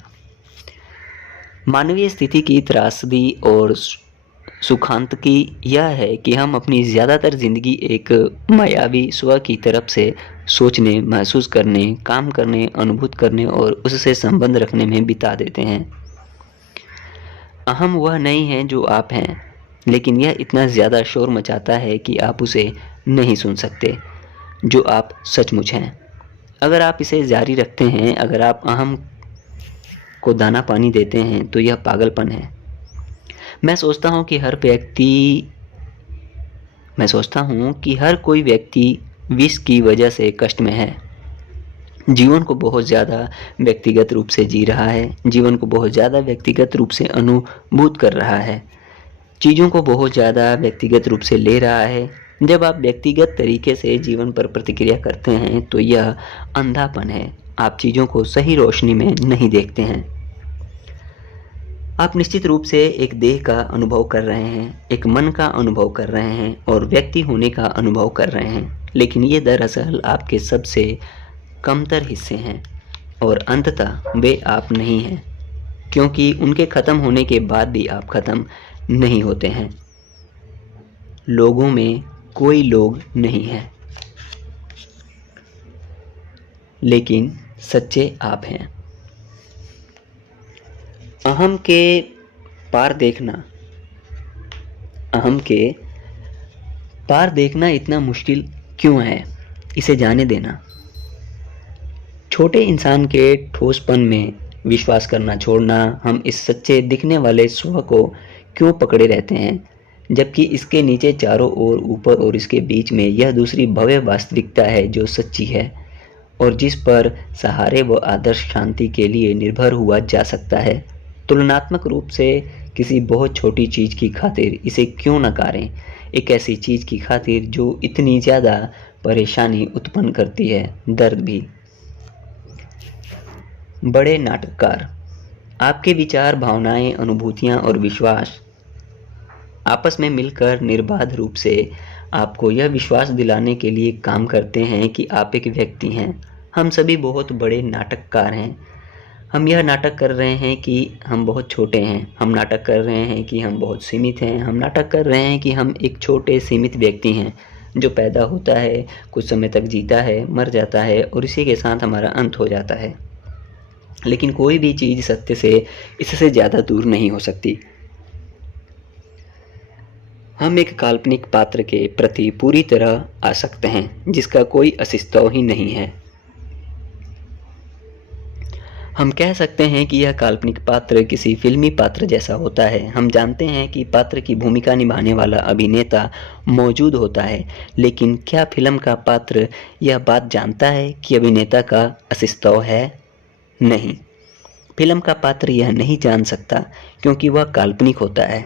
मानवीय स्थिति की त्रासदी और सुखांत की यह है कि हम अपनी ज़्यादातर ज़िंदगी एक मायावी स्व की तरफ से सोचने, महसूस करने, काम करने, अनुभूत करने और उससे संबंध रखने में बिता देते हैं। अहम वह नहीं है जो आप हैं, लेकिन यह इतना ज़्यादा शोर मचाता है कि आप उसे नहीं सुन सकते जो आप सचमुच हैं। अगर आप इसे जारी रखते हैं, अगर आप अहम को दाना पानी देते हैं, तो यह पागलपन है। मैं सोचता हूँ कि हर कोई व्यक्ति विष की वजह से कष्ट में है। जीवन को बहुत ज़्यादा व्यक्तिगत रूप से जी रहा है, जीवन को बहुत ज़्यादा व्यक्तिगत रूप से अनुभूत कर रहा है, चीज़ों को बहुत ज़्यादा व्यक्तिगत रूप से ले रहा है। जब आप व्यक्तिगत तरीके से जीवन पर प्रतिक्रिया करते हैं तो यह अंधापन है। आप चीज़ों को सही रोशनी में नहीं देखते हैं। आप निश्चित रूप से एक देह का अनुभव कर रहे हैं, एक मन का अनुभव कर रहे हैं और व्यक्ति होने का अनुभव कर रहे हैं, लेकिन ये दरअसल आपके सबसे कमतर हिस्से हैं और अंततः वे आप नहीं हैं, क्योंकि उनके ख़त्म होने के बाद भी आप ख़त्म नहीं होते हैं। लोगों में कोई लोग नहीं है, लेकिन सच्चे आप हैं। अहम के पार देखना इतना मुश्किल क्यों है, इसे जाने देना। छोटे इंसान के ठोसपन में विश्वास करना छोड़ना, हम इस सच्चे दिखने वाले स्व को क्यों पकड़े रहते हैं, जबकि इसके नीचे चारों ओर, ऊपर और इसके बीच में यह दूसरी भव्य वास्तविकता है जो सच्ची है और जिस पर सहारे व आदर्श शांति के लिए निर्भर हुआ जा सकता है। तुलनात्मक रूप से किसी बहुत छोटी चीज़ की खातिर इसे क्यों नकारें, एक ऐसी चीज़ की खातिर जो इतनी ज़्यादा परेशानी उत्पन्न करती है, दर्द भी। बड़े नाटककार, आपके विचार, भावनाएं, अनुभूतियां और विश्वास आपस में मिलकर निर्बाध रूप से आपको यह विश्वास दिलाने के लिए काम करते हैं कि आप एक व्यक्ति हैं। हम सभी बहुत बड़े नाटककार हैं। हम यह नाटक कर रहे हैं कि हम बहुत छोटे हैं, हम नाटक कर रहे हैं कि हम बहुत सीमित हैं, हम नाटक कर रहे हैं कि हम एक छोटे सीमित व्यक्ति हैं जो पैदा होता है, कुछ समय तक जीता है, मर जाता है और इसी के साथ हमारा अंत हो जाता है। लेकिन कोई भी चीज़ सत्य से इससे ज़्यादा दूर नहीं हो सकती। हम एक काल्पनिक पात्र के प्रति पूरी तरह आसक्त हैं जिसका कोई अस्तित्व ही नहीं है। हम कह सकते हैं कि यह काल्पनिक पात्र किसी फिल्मी पात्र जैसा होता है। हम जानते हैं कि पात्र की भूमिका निभाने वाला अभिनेता मौजूद होता है, लेकिन क्या फिल्म का पात्र यह बात जानता है कि अभिनेता का अस्तित्व है? नहीं, फिल्म का पात्र यह नहीं जान सकता क्योंकि वह काल्पनिक होता है।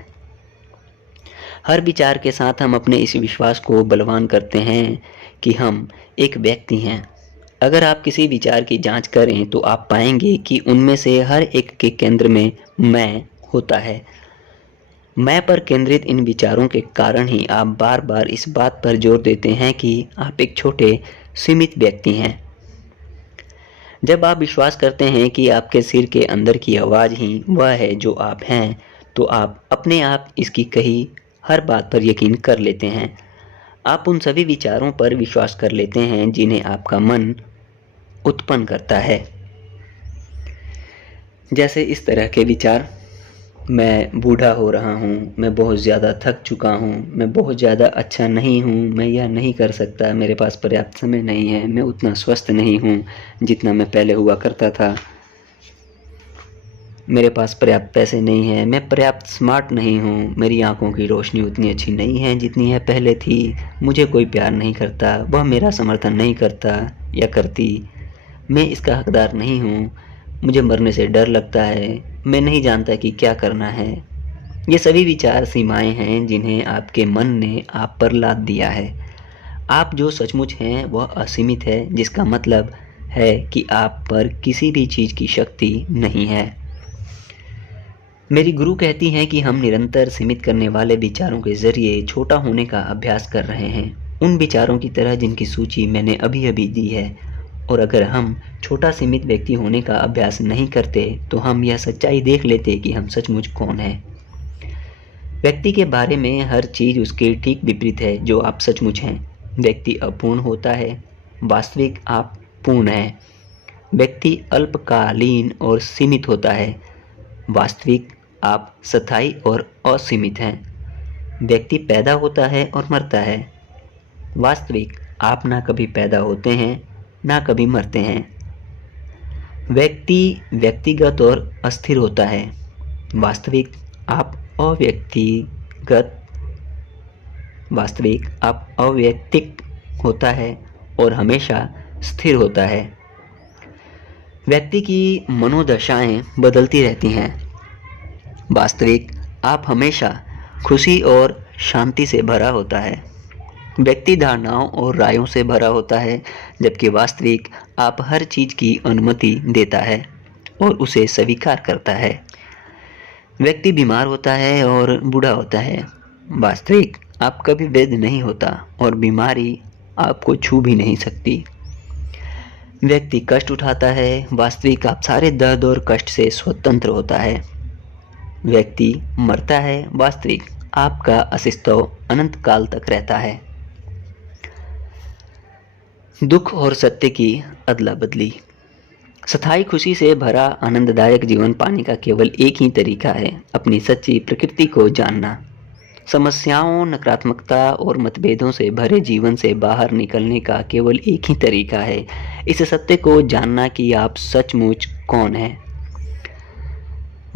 हर विचार के साथ हम अपने इस विश्वास को बलवान करते हैं कि हम एक व्यक्ति हैं। अगर आप किसी विचार की जांच करें तो आप पाएंगे कि उनमें से हर एक के केंद्र में मैं होता है। मैं पर केंद्रित इन विचारों के कारण ही आप बार बार इस बात पर जोर देते हैं कि आप एक छोटे सीमित व्यक्ति हैं। जब आप विश्वास करते हैं कि आपके सिर के अंदर की आवाज़ ही वह है जो आप हैं, तो आप अपने आप इसकी कही हर बात पर यकीन कर लेते हैं। आप उन सभी विचारों पर विश्वास कर लेते हैं जिन्हें आपका मन उत्पन्न करता है। जैसे इस तरह के विचार, मैं बूढ़ा हो रहा हूँ, मैं बहुत ज़्यादा थक चुका हूँ, मैं बहुत ज़्यादा अच्छा नहीं हूँ, मैं यह नहीं कर सकता, मेरे पास पर्याप्त समय नहीं है, मैं उतना स्वस्थ नहीं हूँ जितना मैं पहले हुआ करता था, मेरे पास पर्याप्त पैसे नहीं हैं, मैं पर्याप्त स्मार्ट नहीं हूँ, मेरी आंखों की रोशनी उतनी अच्छी नहीं है जितनी है पहले थी, मुझे कोई प्यार नहीं करता, वह मेरा समर्थन नहीं करता या करती, मैं इसका हकदार नहीं हूँ, मुझे मरने से डर लगता है, मैं नहीं जानता कि क्या करना है। ये सभी विचार सीमाएं हैं जिन्हें आपके मन ने आप पर लाद दिया है। आप जो सचमुच हैं वह असीमित है, जिसका मतलब है कि आप पर किसी भी चीज़ की शक्ति नहीं है। मेरी गुरु कहती हैं कि हम निरंतर सीमित करने वाले विचारों के जरिए छोटा होने का अभ्यास कर रहे हैं, उन विचारों की तरह जिनकी सूची मैंने अभी अभी दी है। और अगर हम छोटा सीमित व्यक्ति होने का अभ्यास नहीं करते तो हम यह सच्चाई देख लेते कि हम सचमुच कौन हैं। व्यक्ति के बारे में हर चीज़ उसके ठीक विपरीत है जो आप सचमुच हैं। व्यक्ति अपूर्ण होता है, वास्तविक आप पूर्ण हैं। व्यक्ति अल्पकालीन और सीमित होता है, वास्तविक आप स्थायी और असीमित हैं। व्यक्ति पैदा होता है और मरता है, वास्तविक आप ना कभी पैदा होते हैं ना कभी मरते हैं। व्यक्ति व्यक्तिगत और अस्थिर होता है, वास्तविक आप अवैयक्तिक होता है और हमेशा स्थिर होता है। व्यक्ति की मनोदशाएं बदलती रहती हैं, वास्तविक आप हमेशा खुशी और शांति से भरा होता है। व्यक्ति धारणाओं और रायों से भरा होता है, जबकि वास्तविक आप हर चीज़ की अनुमति देता है और उसे स्वीकार करता है। व्यक्ति बीमार होता है और बूढ़ा होता है, वास्तविक आप कभी वैध नहीं होता और बीमारी आपको छू भी नहीं सकती। व्यक्ति कष्ट उठाता है, वास्तविक आप सारे दर्द और कष्ट से स्वतंत्र होता है। व्यक्ति मरता है, वास्तविक आपका अस्तित्व अनंत काल तक रहता है। दुख और सत्य की अदला बदली। स्थायी खुशी से भरा आनंददायक जीवन पाने का केवल एक ही तरीका है, अपनी सच्ची प्रकृति को जानना। समस्याओं, नकारात्मकता और मतभेदों से भरे जीवन से बाहर निकलने का केवल एक ही तरीका है, इस सत्य को जानना कि आप सचमुच कौन हैं।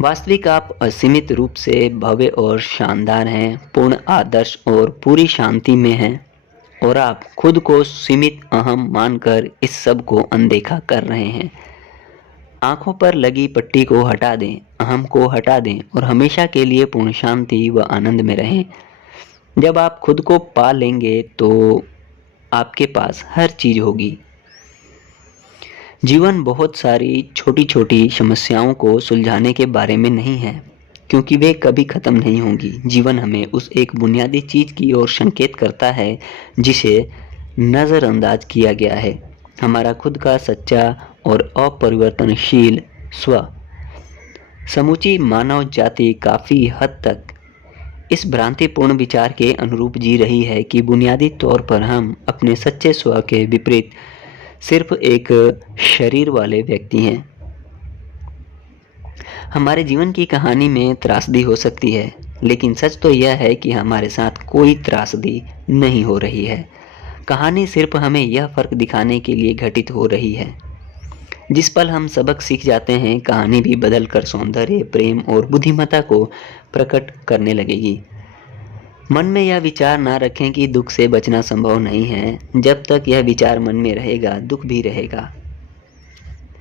वास्तविक आप असीमित रूप से भव्य और शानदार हैं, पूर्ण आदर्श और पूरी शांति में हैं, और आप खुद को सीमित अहम मानकर इस सब को अनदेखा कर रहे हैं। आंखों पर लगी पट्टी को हटा दें, अहम को हटा दें और हमेशा के लिए पूर्ण शांति व आनंद में रहें। जब आप खुद को पा लेंगे तो आपके पास हर चीज़ होगी। जीवन बहुत सारी छोटी छोटी समस्याओं को सुलझाने के बारे में नहीं है, क्योंकि वे कभी ख़त्म नहीं होंगी। जीवन हमें उस एक बुनियादी चीज़ की ओर संकेत करता है जिसे नज़रअंदाज किया गया है, हमारा खुद का सच्चा और अपरिवर्तनशील स्व। समूची मानव जाति काफ़ी हद तक इस भ्रांतिपूर्ण विचार के अनुरूप जी रही है कि बुनियादी तौर पर हम अपने सच्चे स्व के विपरीत सिर्फ एक शरीर वाले व्यक्ति हैं। हमारे जीवन की कहानी में त्रासदी हो सकती है, लेकिन सच तो यह है कि हमारे साथ कोई त्रासदी नहीं हो रही है। कहानी सिर्फ हमें यह फ़र्क दिखाने के लिए घटित हो रही है। जिस पल हम सबक सीख जाते हैं, कहानी भी बदल कर सौंदर्य, प्रेम और बुद्धिमत्ता को प्रकट करने लगेगी। मन में यह विचार ना रखें कि दुख से बचना संभव नहीं है। जब तक यह विचार मन में रहेगा, दुख भी रहेगा।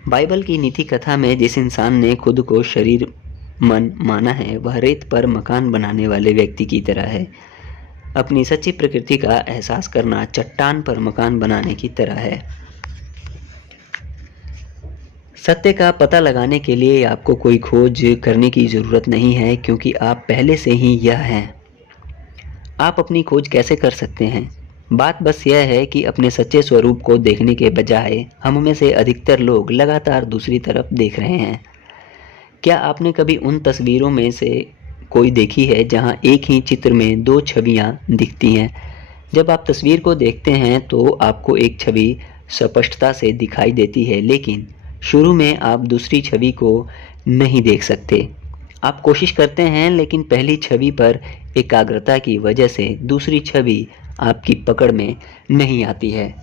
बाइबल की नीति कथा में जिस इंसान ने खुद को शरीर मन माना है, वह रेत पर मकान बनाने वाले व्यक्ति की तरह है। अपनी सच्ची प्रकृति का एहसास करना चट्टान पर मकान बनाने की तरह है। सत्य का पता लगाने के लिए आपको कोई खोज करने की ज़रूरत नहीं है, क्योंकि आप पहले से ही यह हैं। आप अपनी खोज कैसे कर सकते हैं? बात बस यह है कि अपने सच्चे स्वरूप को देखने के बजाय हम में से अधिकतर लोग लगातार दूसरी तरफ देख रहे हैं। क्या आपने कभी उन तस्वीरों में से कोई देखी है जहां एक ही चित्र में दो छवियां दिखती हैं? जब आप तस्वीर को देखते हैं तो आपको एक छवि स्पष्टता से दिखाई देती है, लेकिन शुरू में आप दूसरी छवि को नहीं देख सकते। आप कोशिश करते हैं, लेकिन पहली छवि पर एकाग्रता की वजह से दूसरी छवि आपकी पकड़ में नहीं आती है।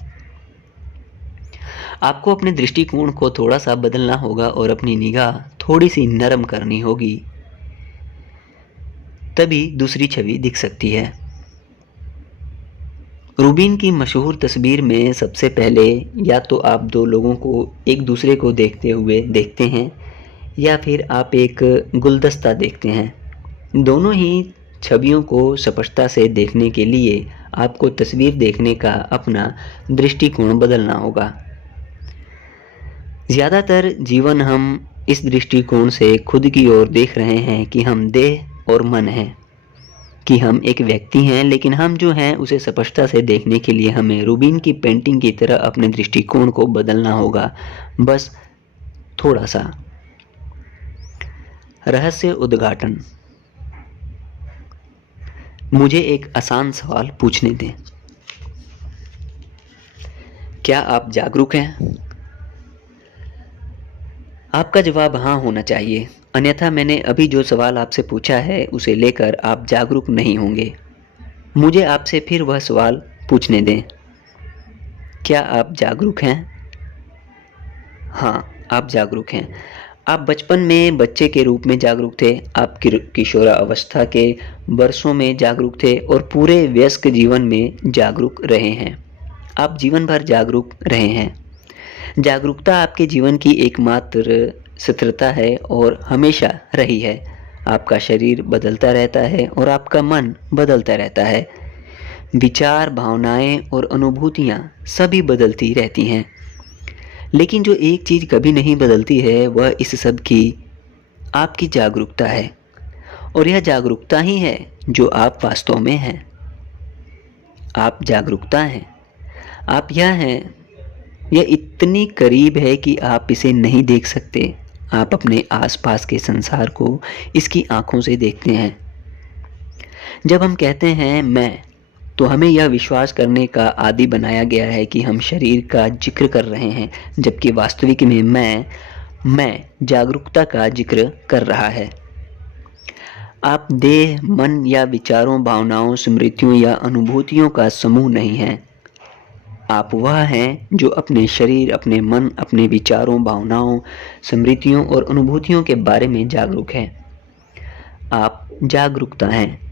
आपको अपने दृष्टिकोण को थोड़ा सा बदलना होगा और अपनी निगाह थोड़ी सी नरम करनी होगी, तभी दूसरी छवि दिख सकती है। रूबिन की मशहूर तस्वीर में सबसे पहले या तो आप दो लोगों को एक दूसरे को देखते हुए देखते हैं, या फिर आप एक गुलदस्ता देखते हैं। दोनों ही छवियों को स्पष्टता से देखने के लिए आपको तस्वीर देखने का अपना दृष्टिकोण बदलना होगा। ज़्यादातर जीवन हम इस दृष्टिकोण से खुद की ओर देख रहे हैं कि हम देह और मन हैं, कि हम एक व्यक्ति हैं, लेकिन हम जो हैं उसे स्पष्टता से देखने के लिए हमें रूबिन की पेंटिंग की तरह अपने दृष्टिकोण को बदलना होगा, बस थोड़ा सा। रहस्य उद्घाटन। मुझे एक आसान सवाल पूछने दें। क्या आप जागरूक हैं? आपका जवाब हाँ होना चाहिए, अन्यथा मैंने अभी जो सवाल आपसे पूछा है उसे लेकर आप जागरूक नहीं होंगे। मुझे आपसे फिर वह सवाल पूछने दें। क्या आप जागरूक हैं? हाँ, आप जागरूक हैं। आप बचपन में बच्चे के रूप में जागरूक थे, आप किशोरावस्था के वर्षों में जागरूक थे और पूरे वयस्क जीवन में जागरूक रहे हैं। आप जीवन भर जागरूक रहे हैं। जागरूकता आपके जीवन की एकमात्र स्थिरता है और हमेशा रही है। आपका शरीर बदलता रहता है और आपका मन बदलता रहता है। विचार, भावनाएं और अनुभूतियां सभी बदलती रहती हैं, लेकिन जो एक चीज़ कभी नहीं बदलती है वह इस सब की आपकी जागरूकता है। और यह जागरूकता ही है जो आप वास्तव में हैं। आप जागरूकता हैं। आप यह हैं। यह इतनी करीब है कि आप इसे नहीं देख सकते। आप अपने आसपास के संसार को इसकी आँखों से देखते हैं। जब हम कहते हैं मैं, तो हमें यह विश्वास करने का आदी बनाया गया है कि हम शरीर का जिक्र कर रहे हैं, जबकि वास्तविक में मैं जागरूकता का जिक्र कर रहा है। आप देह, मन या विचारों, भावनाओं, स्मृतियों या अनुभूतियों का समूह नहीं हैं। आप वह हैं जो अपने शरीर, अपने मन, अपने विचारों, भावनाओं, स्मृतियों और अनुभूतियों के बारे में जागरूक हैं। आप जागरूकता हैं।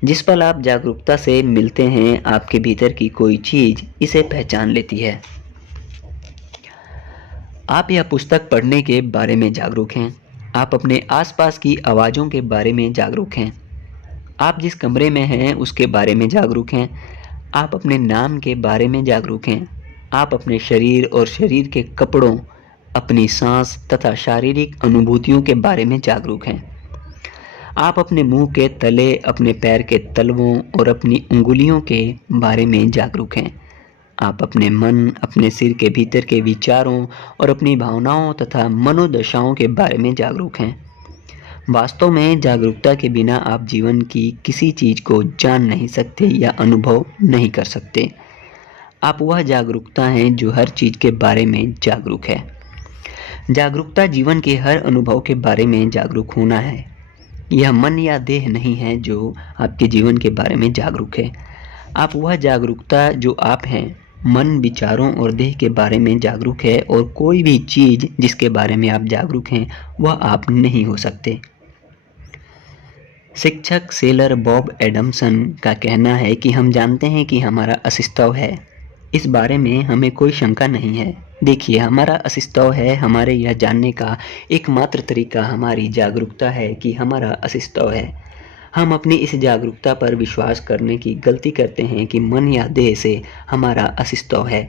जिस पल आप जागरूकता से मिलते हैं, आपके भीतर की कोई चीज़ इसे पहचान लेती है। आप यह पुस्तक पढ़ने के बारे में जागरूक हैं। आप अपने आसपास की आवाज़ों के बारे में जागरूक हैं। आप जिस कमरे में हैं उसके बारे में जागरूक हैं। आप अपने नाम के बारे में जागरूक हैं। आप अपने शरीर और शरीर के कपड़ों, अपनी सांस तथा शारीरिक अनुभूतियों के बारे में जागरूक हैं। आप अपने मुंह के तले, अपने पैर के तलवों और अपनी उंगलियों के बारे में जागरूक हैं। आप अपने मन, अपने सिर के भीतर के विचारों और अपनी भावनाओं तथा मनोदशाओं के बारे में जागरूक हैं। वास्तव में जागरूकता के बिना आप जीवन की किसी चीज़ को जान नहीं सकते या अनुभव नहीं कर सकते। आप वह जागरूकता हैं जो हर चीज़ के बारे में जागरूक है। जागरूकता जीवन के हर अनुभव के बारे में जागरूक होना है। यह मन या देह नहीं है जो आपके जीवन के बारे में जागरूक है। आप वह जागरूकता जो आप हैं, मन, विचारों और देह के बारे में जागरूक है, और कोई भी चीज़ जिसके बारे में आप जागरूक हैं वह आप नहीं हो सकते। शिक्षक सेलर बॉब एडमसन का कहना है कि हम जानते हैं कि हमारा अस्तित्व है। इस बारे में हमें कोई शंका नहीं है। देखिए, हमारा अस्तित्व है। हमारे यह जानने का एकमात्र तरीका हमारी जागरूकता है कि हमारा अस्तित्व है। हम अपनी इस जागरूकता पर विश्वास करने की गलती करते हैं कि मन या देह से हमारा अस्तित्व है,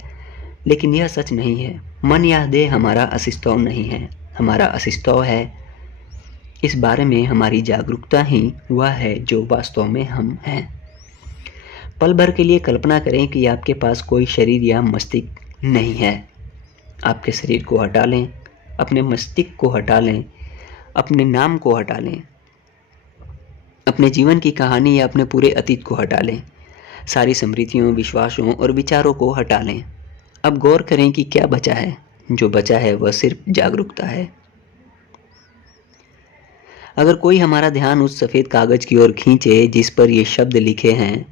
लेकिन यह सच नहीं है। मन या देह हमारा अस्तित्व नहीं है। हमारा अस्तित्व है। इस बारे में हमारी जागरूकता ही वह है जो वास्तव में हम हैं। पल भर के लिए कल्पना करें कि आपके पास कोई शरीर या मस्तिष्क नहीं है। आपके शरीर को हटा लें, अपने मस्तिष्क को हटा लें, अपने नाम को हटा लें, अपने जीवन की कहानी या अपने पूरे अतीत को हटा लें, सारी स्मृतियों, विश्वासों और विचारों को हटा लें। अब गौर करें कि क्या बचा है। जो बचा है वह सिर्फ जागरूकता है। अगर कोई हमारा ध्यान उस सफ़ेद कागज़ की ओर खींचे जिस पर ये शब्द लिखे हैं,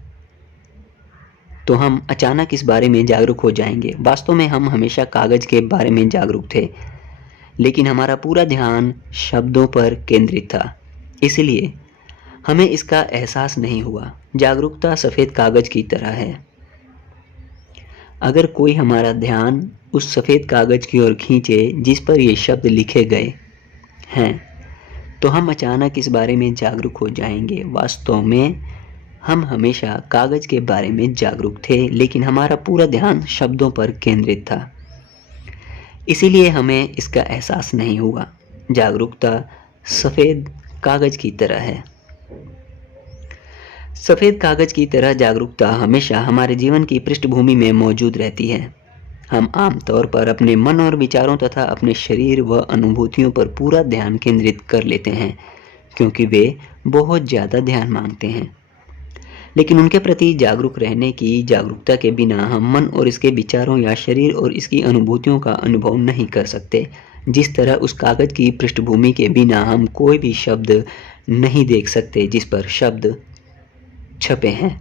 तो हम अचानक इस बारे में जागरूक हो जाएंगे। वास्तव में हम हमेशा कागज़ के बारे में जागरूक थे, लेकिन हमारा पूरा ध्यान शब्दों पर केंद्रित था, इसलिए हमें इसका एहसास नहीं हुआ। जागरूकता सफ़ेद कागज़ की तरह है। अगर कोई हमारा ध्यान उस सफ़ेद कागज़ की ओर खींचे जिस पर ये शब्द लिखे गए हैं, तो हम अचानक इस बारे में जागरूक हो जाएंगे। वास्तव में हम हमेशा कागज़ के बारे में जागरूक थे, लेकिन हमारा पूरा ध्यान शब्दों पर केंद्रित था, इसीलिए हमें इसका एहसास नहीं हुआ। जागरूकता सफ़ेद कागज़ की तरह है। सफ़ेद कागज़ की तरह जागरूकता हमेशा हमारे जीवन की पृष्ठभूमि में मौजूद रहती है। हम आमतौर पर अपने मन और विचारों तथा अपने शरीर व अनुभूतियों पर पूरा ध्यान केंद्रित कर लेते हैं, क्योंकि वे बहुत ज़्यादा ध्यान मांगते हैं। लेकिन उनके प्रति जागरूक रहने की जागरूकता के बिना हम मन और इसके विचारों या शरीर और इसकी अनुभूतियों का अनुभव नहीं कर सकते। जिस तरह उस कागज़ की पृष्ठभूमि के बिना हम कोई भी शब्द नहीं देख सकते जिस पर शब्द छपे हैं।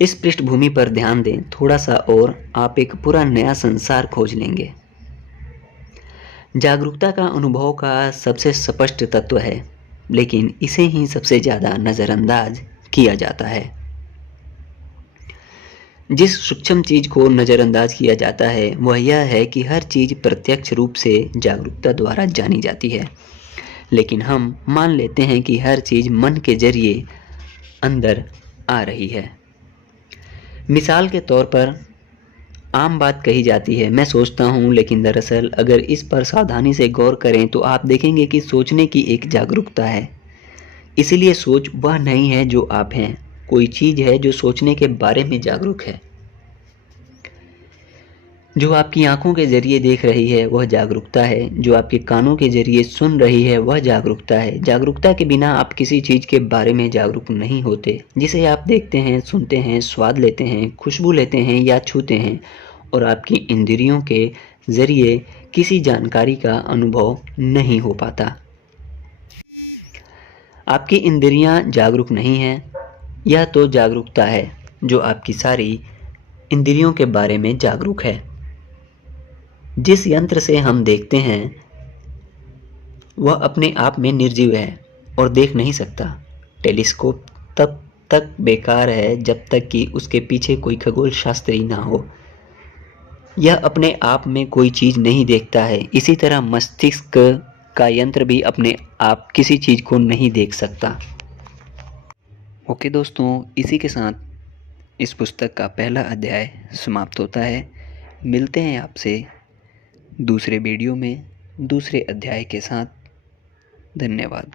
इस पृष्ठभूमि पर ध्यान दें थोड़ा सा और आप एक पूरा नया संसार खोज लेंगे। जागरूकता का अनुभव का सबसे स्पष्ट तत्व है, लेकिन इसे ही सबसे ज़्यादा नज़रअंदाज किया जाता है। जिस सूक्ष्म चीज़ को नज़रअंदाज किया जाता है वह यह है कि हर चीज़ प्रत्यक्ष रूप से जागरूकता द्वारा जानी जाती है, लेकिन हम मान लेते हैं कि हर चीज़ मन के जरिए अंदर आ रही है। मिसाल के तौर पर आम बात कही जाती है, मैं सोचता हूँ, लेकिन दरअसल अगर इस पर सावधानी से गौर करें तो आप देखेंगे कि सोचने की एक जागरूकता है। इसीलिए सोच वह नहीं है जो आप हैं, कोई चीज़ है जो सोचने के बारे में जागरूक है। जो आपकी आंखों के जरिए देख रही है वह जागरूकता है, जो आपके कानों के जरिए सुन रही है वह जागरूकता है। जागरूकता के बिना आप किसी चीज़ के बारे में जागरूक नहीं होते जिसे आप देखते हैं, सुनते हैं, स्वाद लेते हैं, खुशबू लेते हैं या छूते हैं, और आपकी इंद्रियों के जरिए किसी जानकारी का अनुभव नहीं हो पाता। आपकी इंद्रियां जागरूक नहीं हैं, यह तो जागरूकता है जो आपकी सारी इंद्रियों के बारे में जागरूक है। जिस यंत्र से हम देखते हैं वह अपने आप में निर्जीव है और देख नहीं सकता। टेलीस्कोप तब तक बेकार है जब तक कि उसके पीछे कोई खगोल शास्त्री ना हो। यह अपने आप में कोई चीज़ नहीं देखता है। इसी तरह मस्तिष्क का यंत्र भी अपने आप किसी चीज़ को नहीं देख सकता। ओके दोस्तों, इसी के साथ इस पुस्तक का पहला अध्याय समाप्त होता है। मिलते हैं आपसे दूसरे वीडियो में दूसरे अध्याय के साथ। धन्यवाद।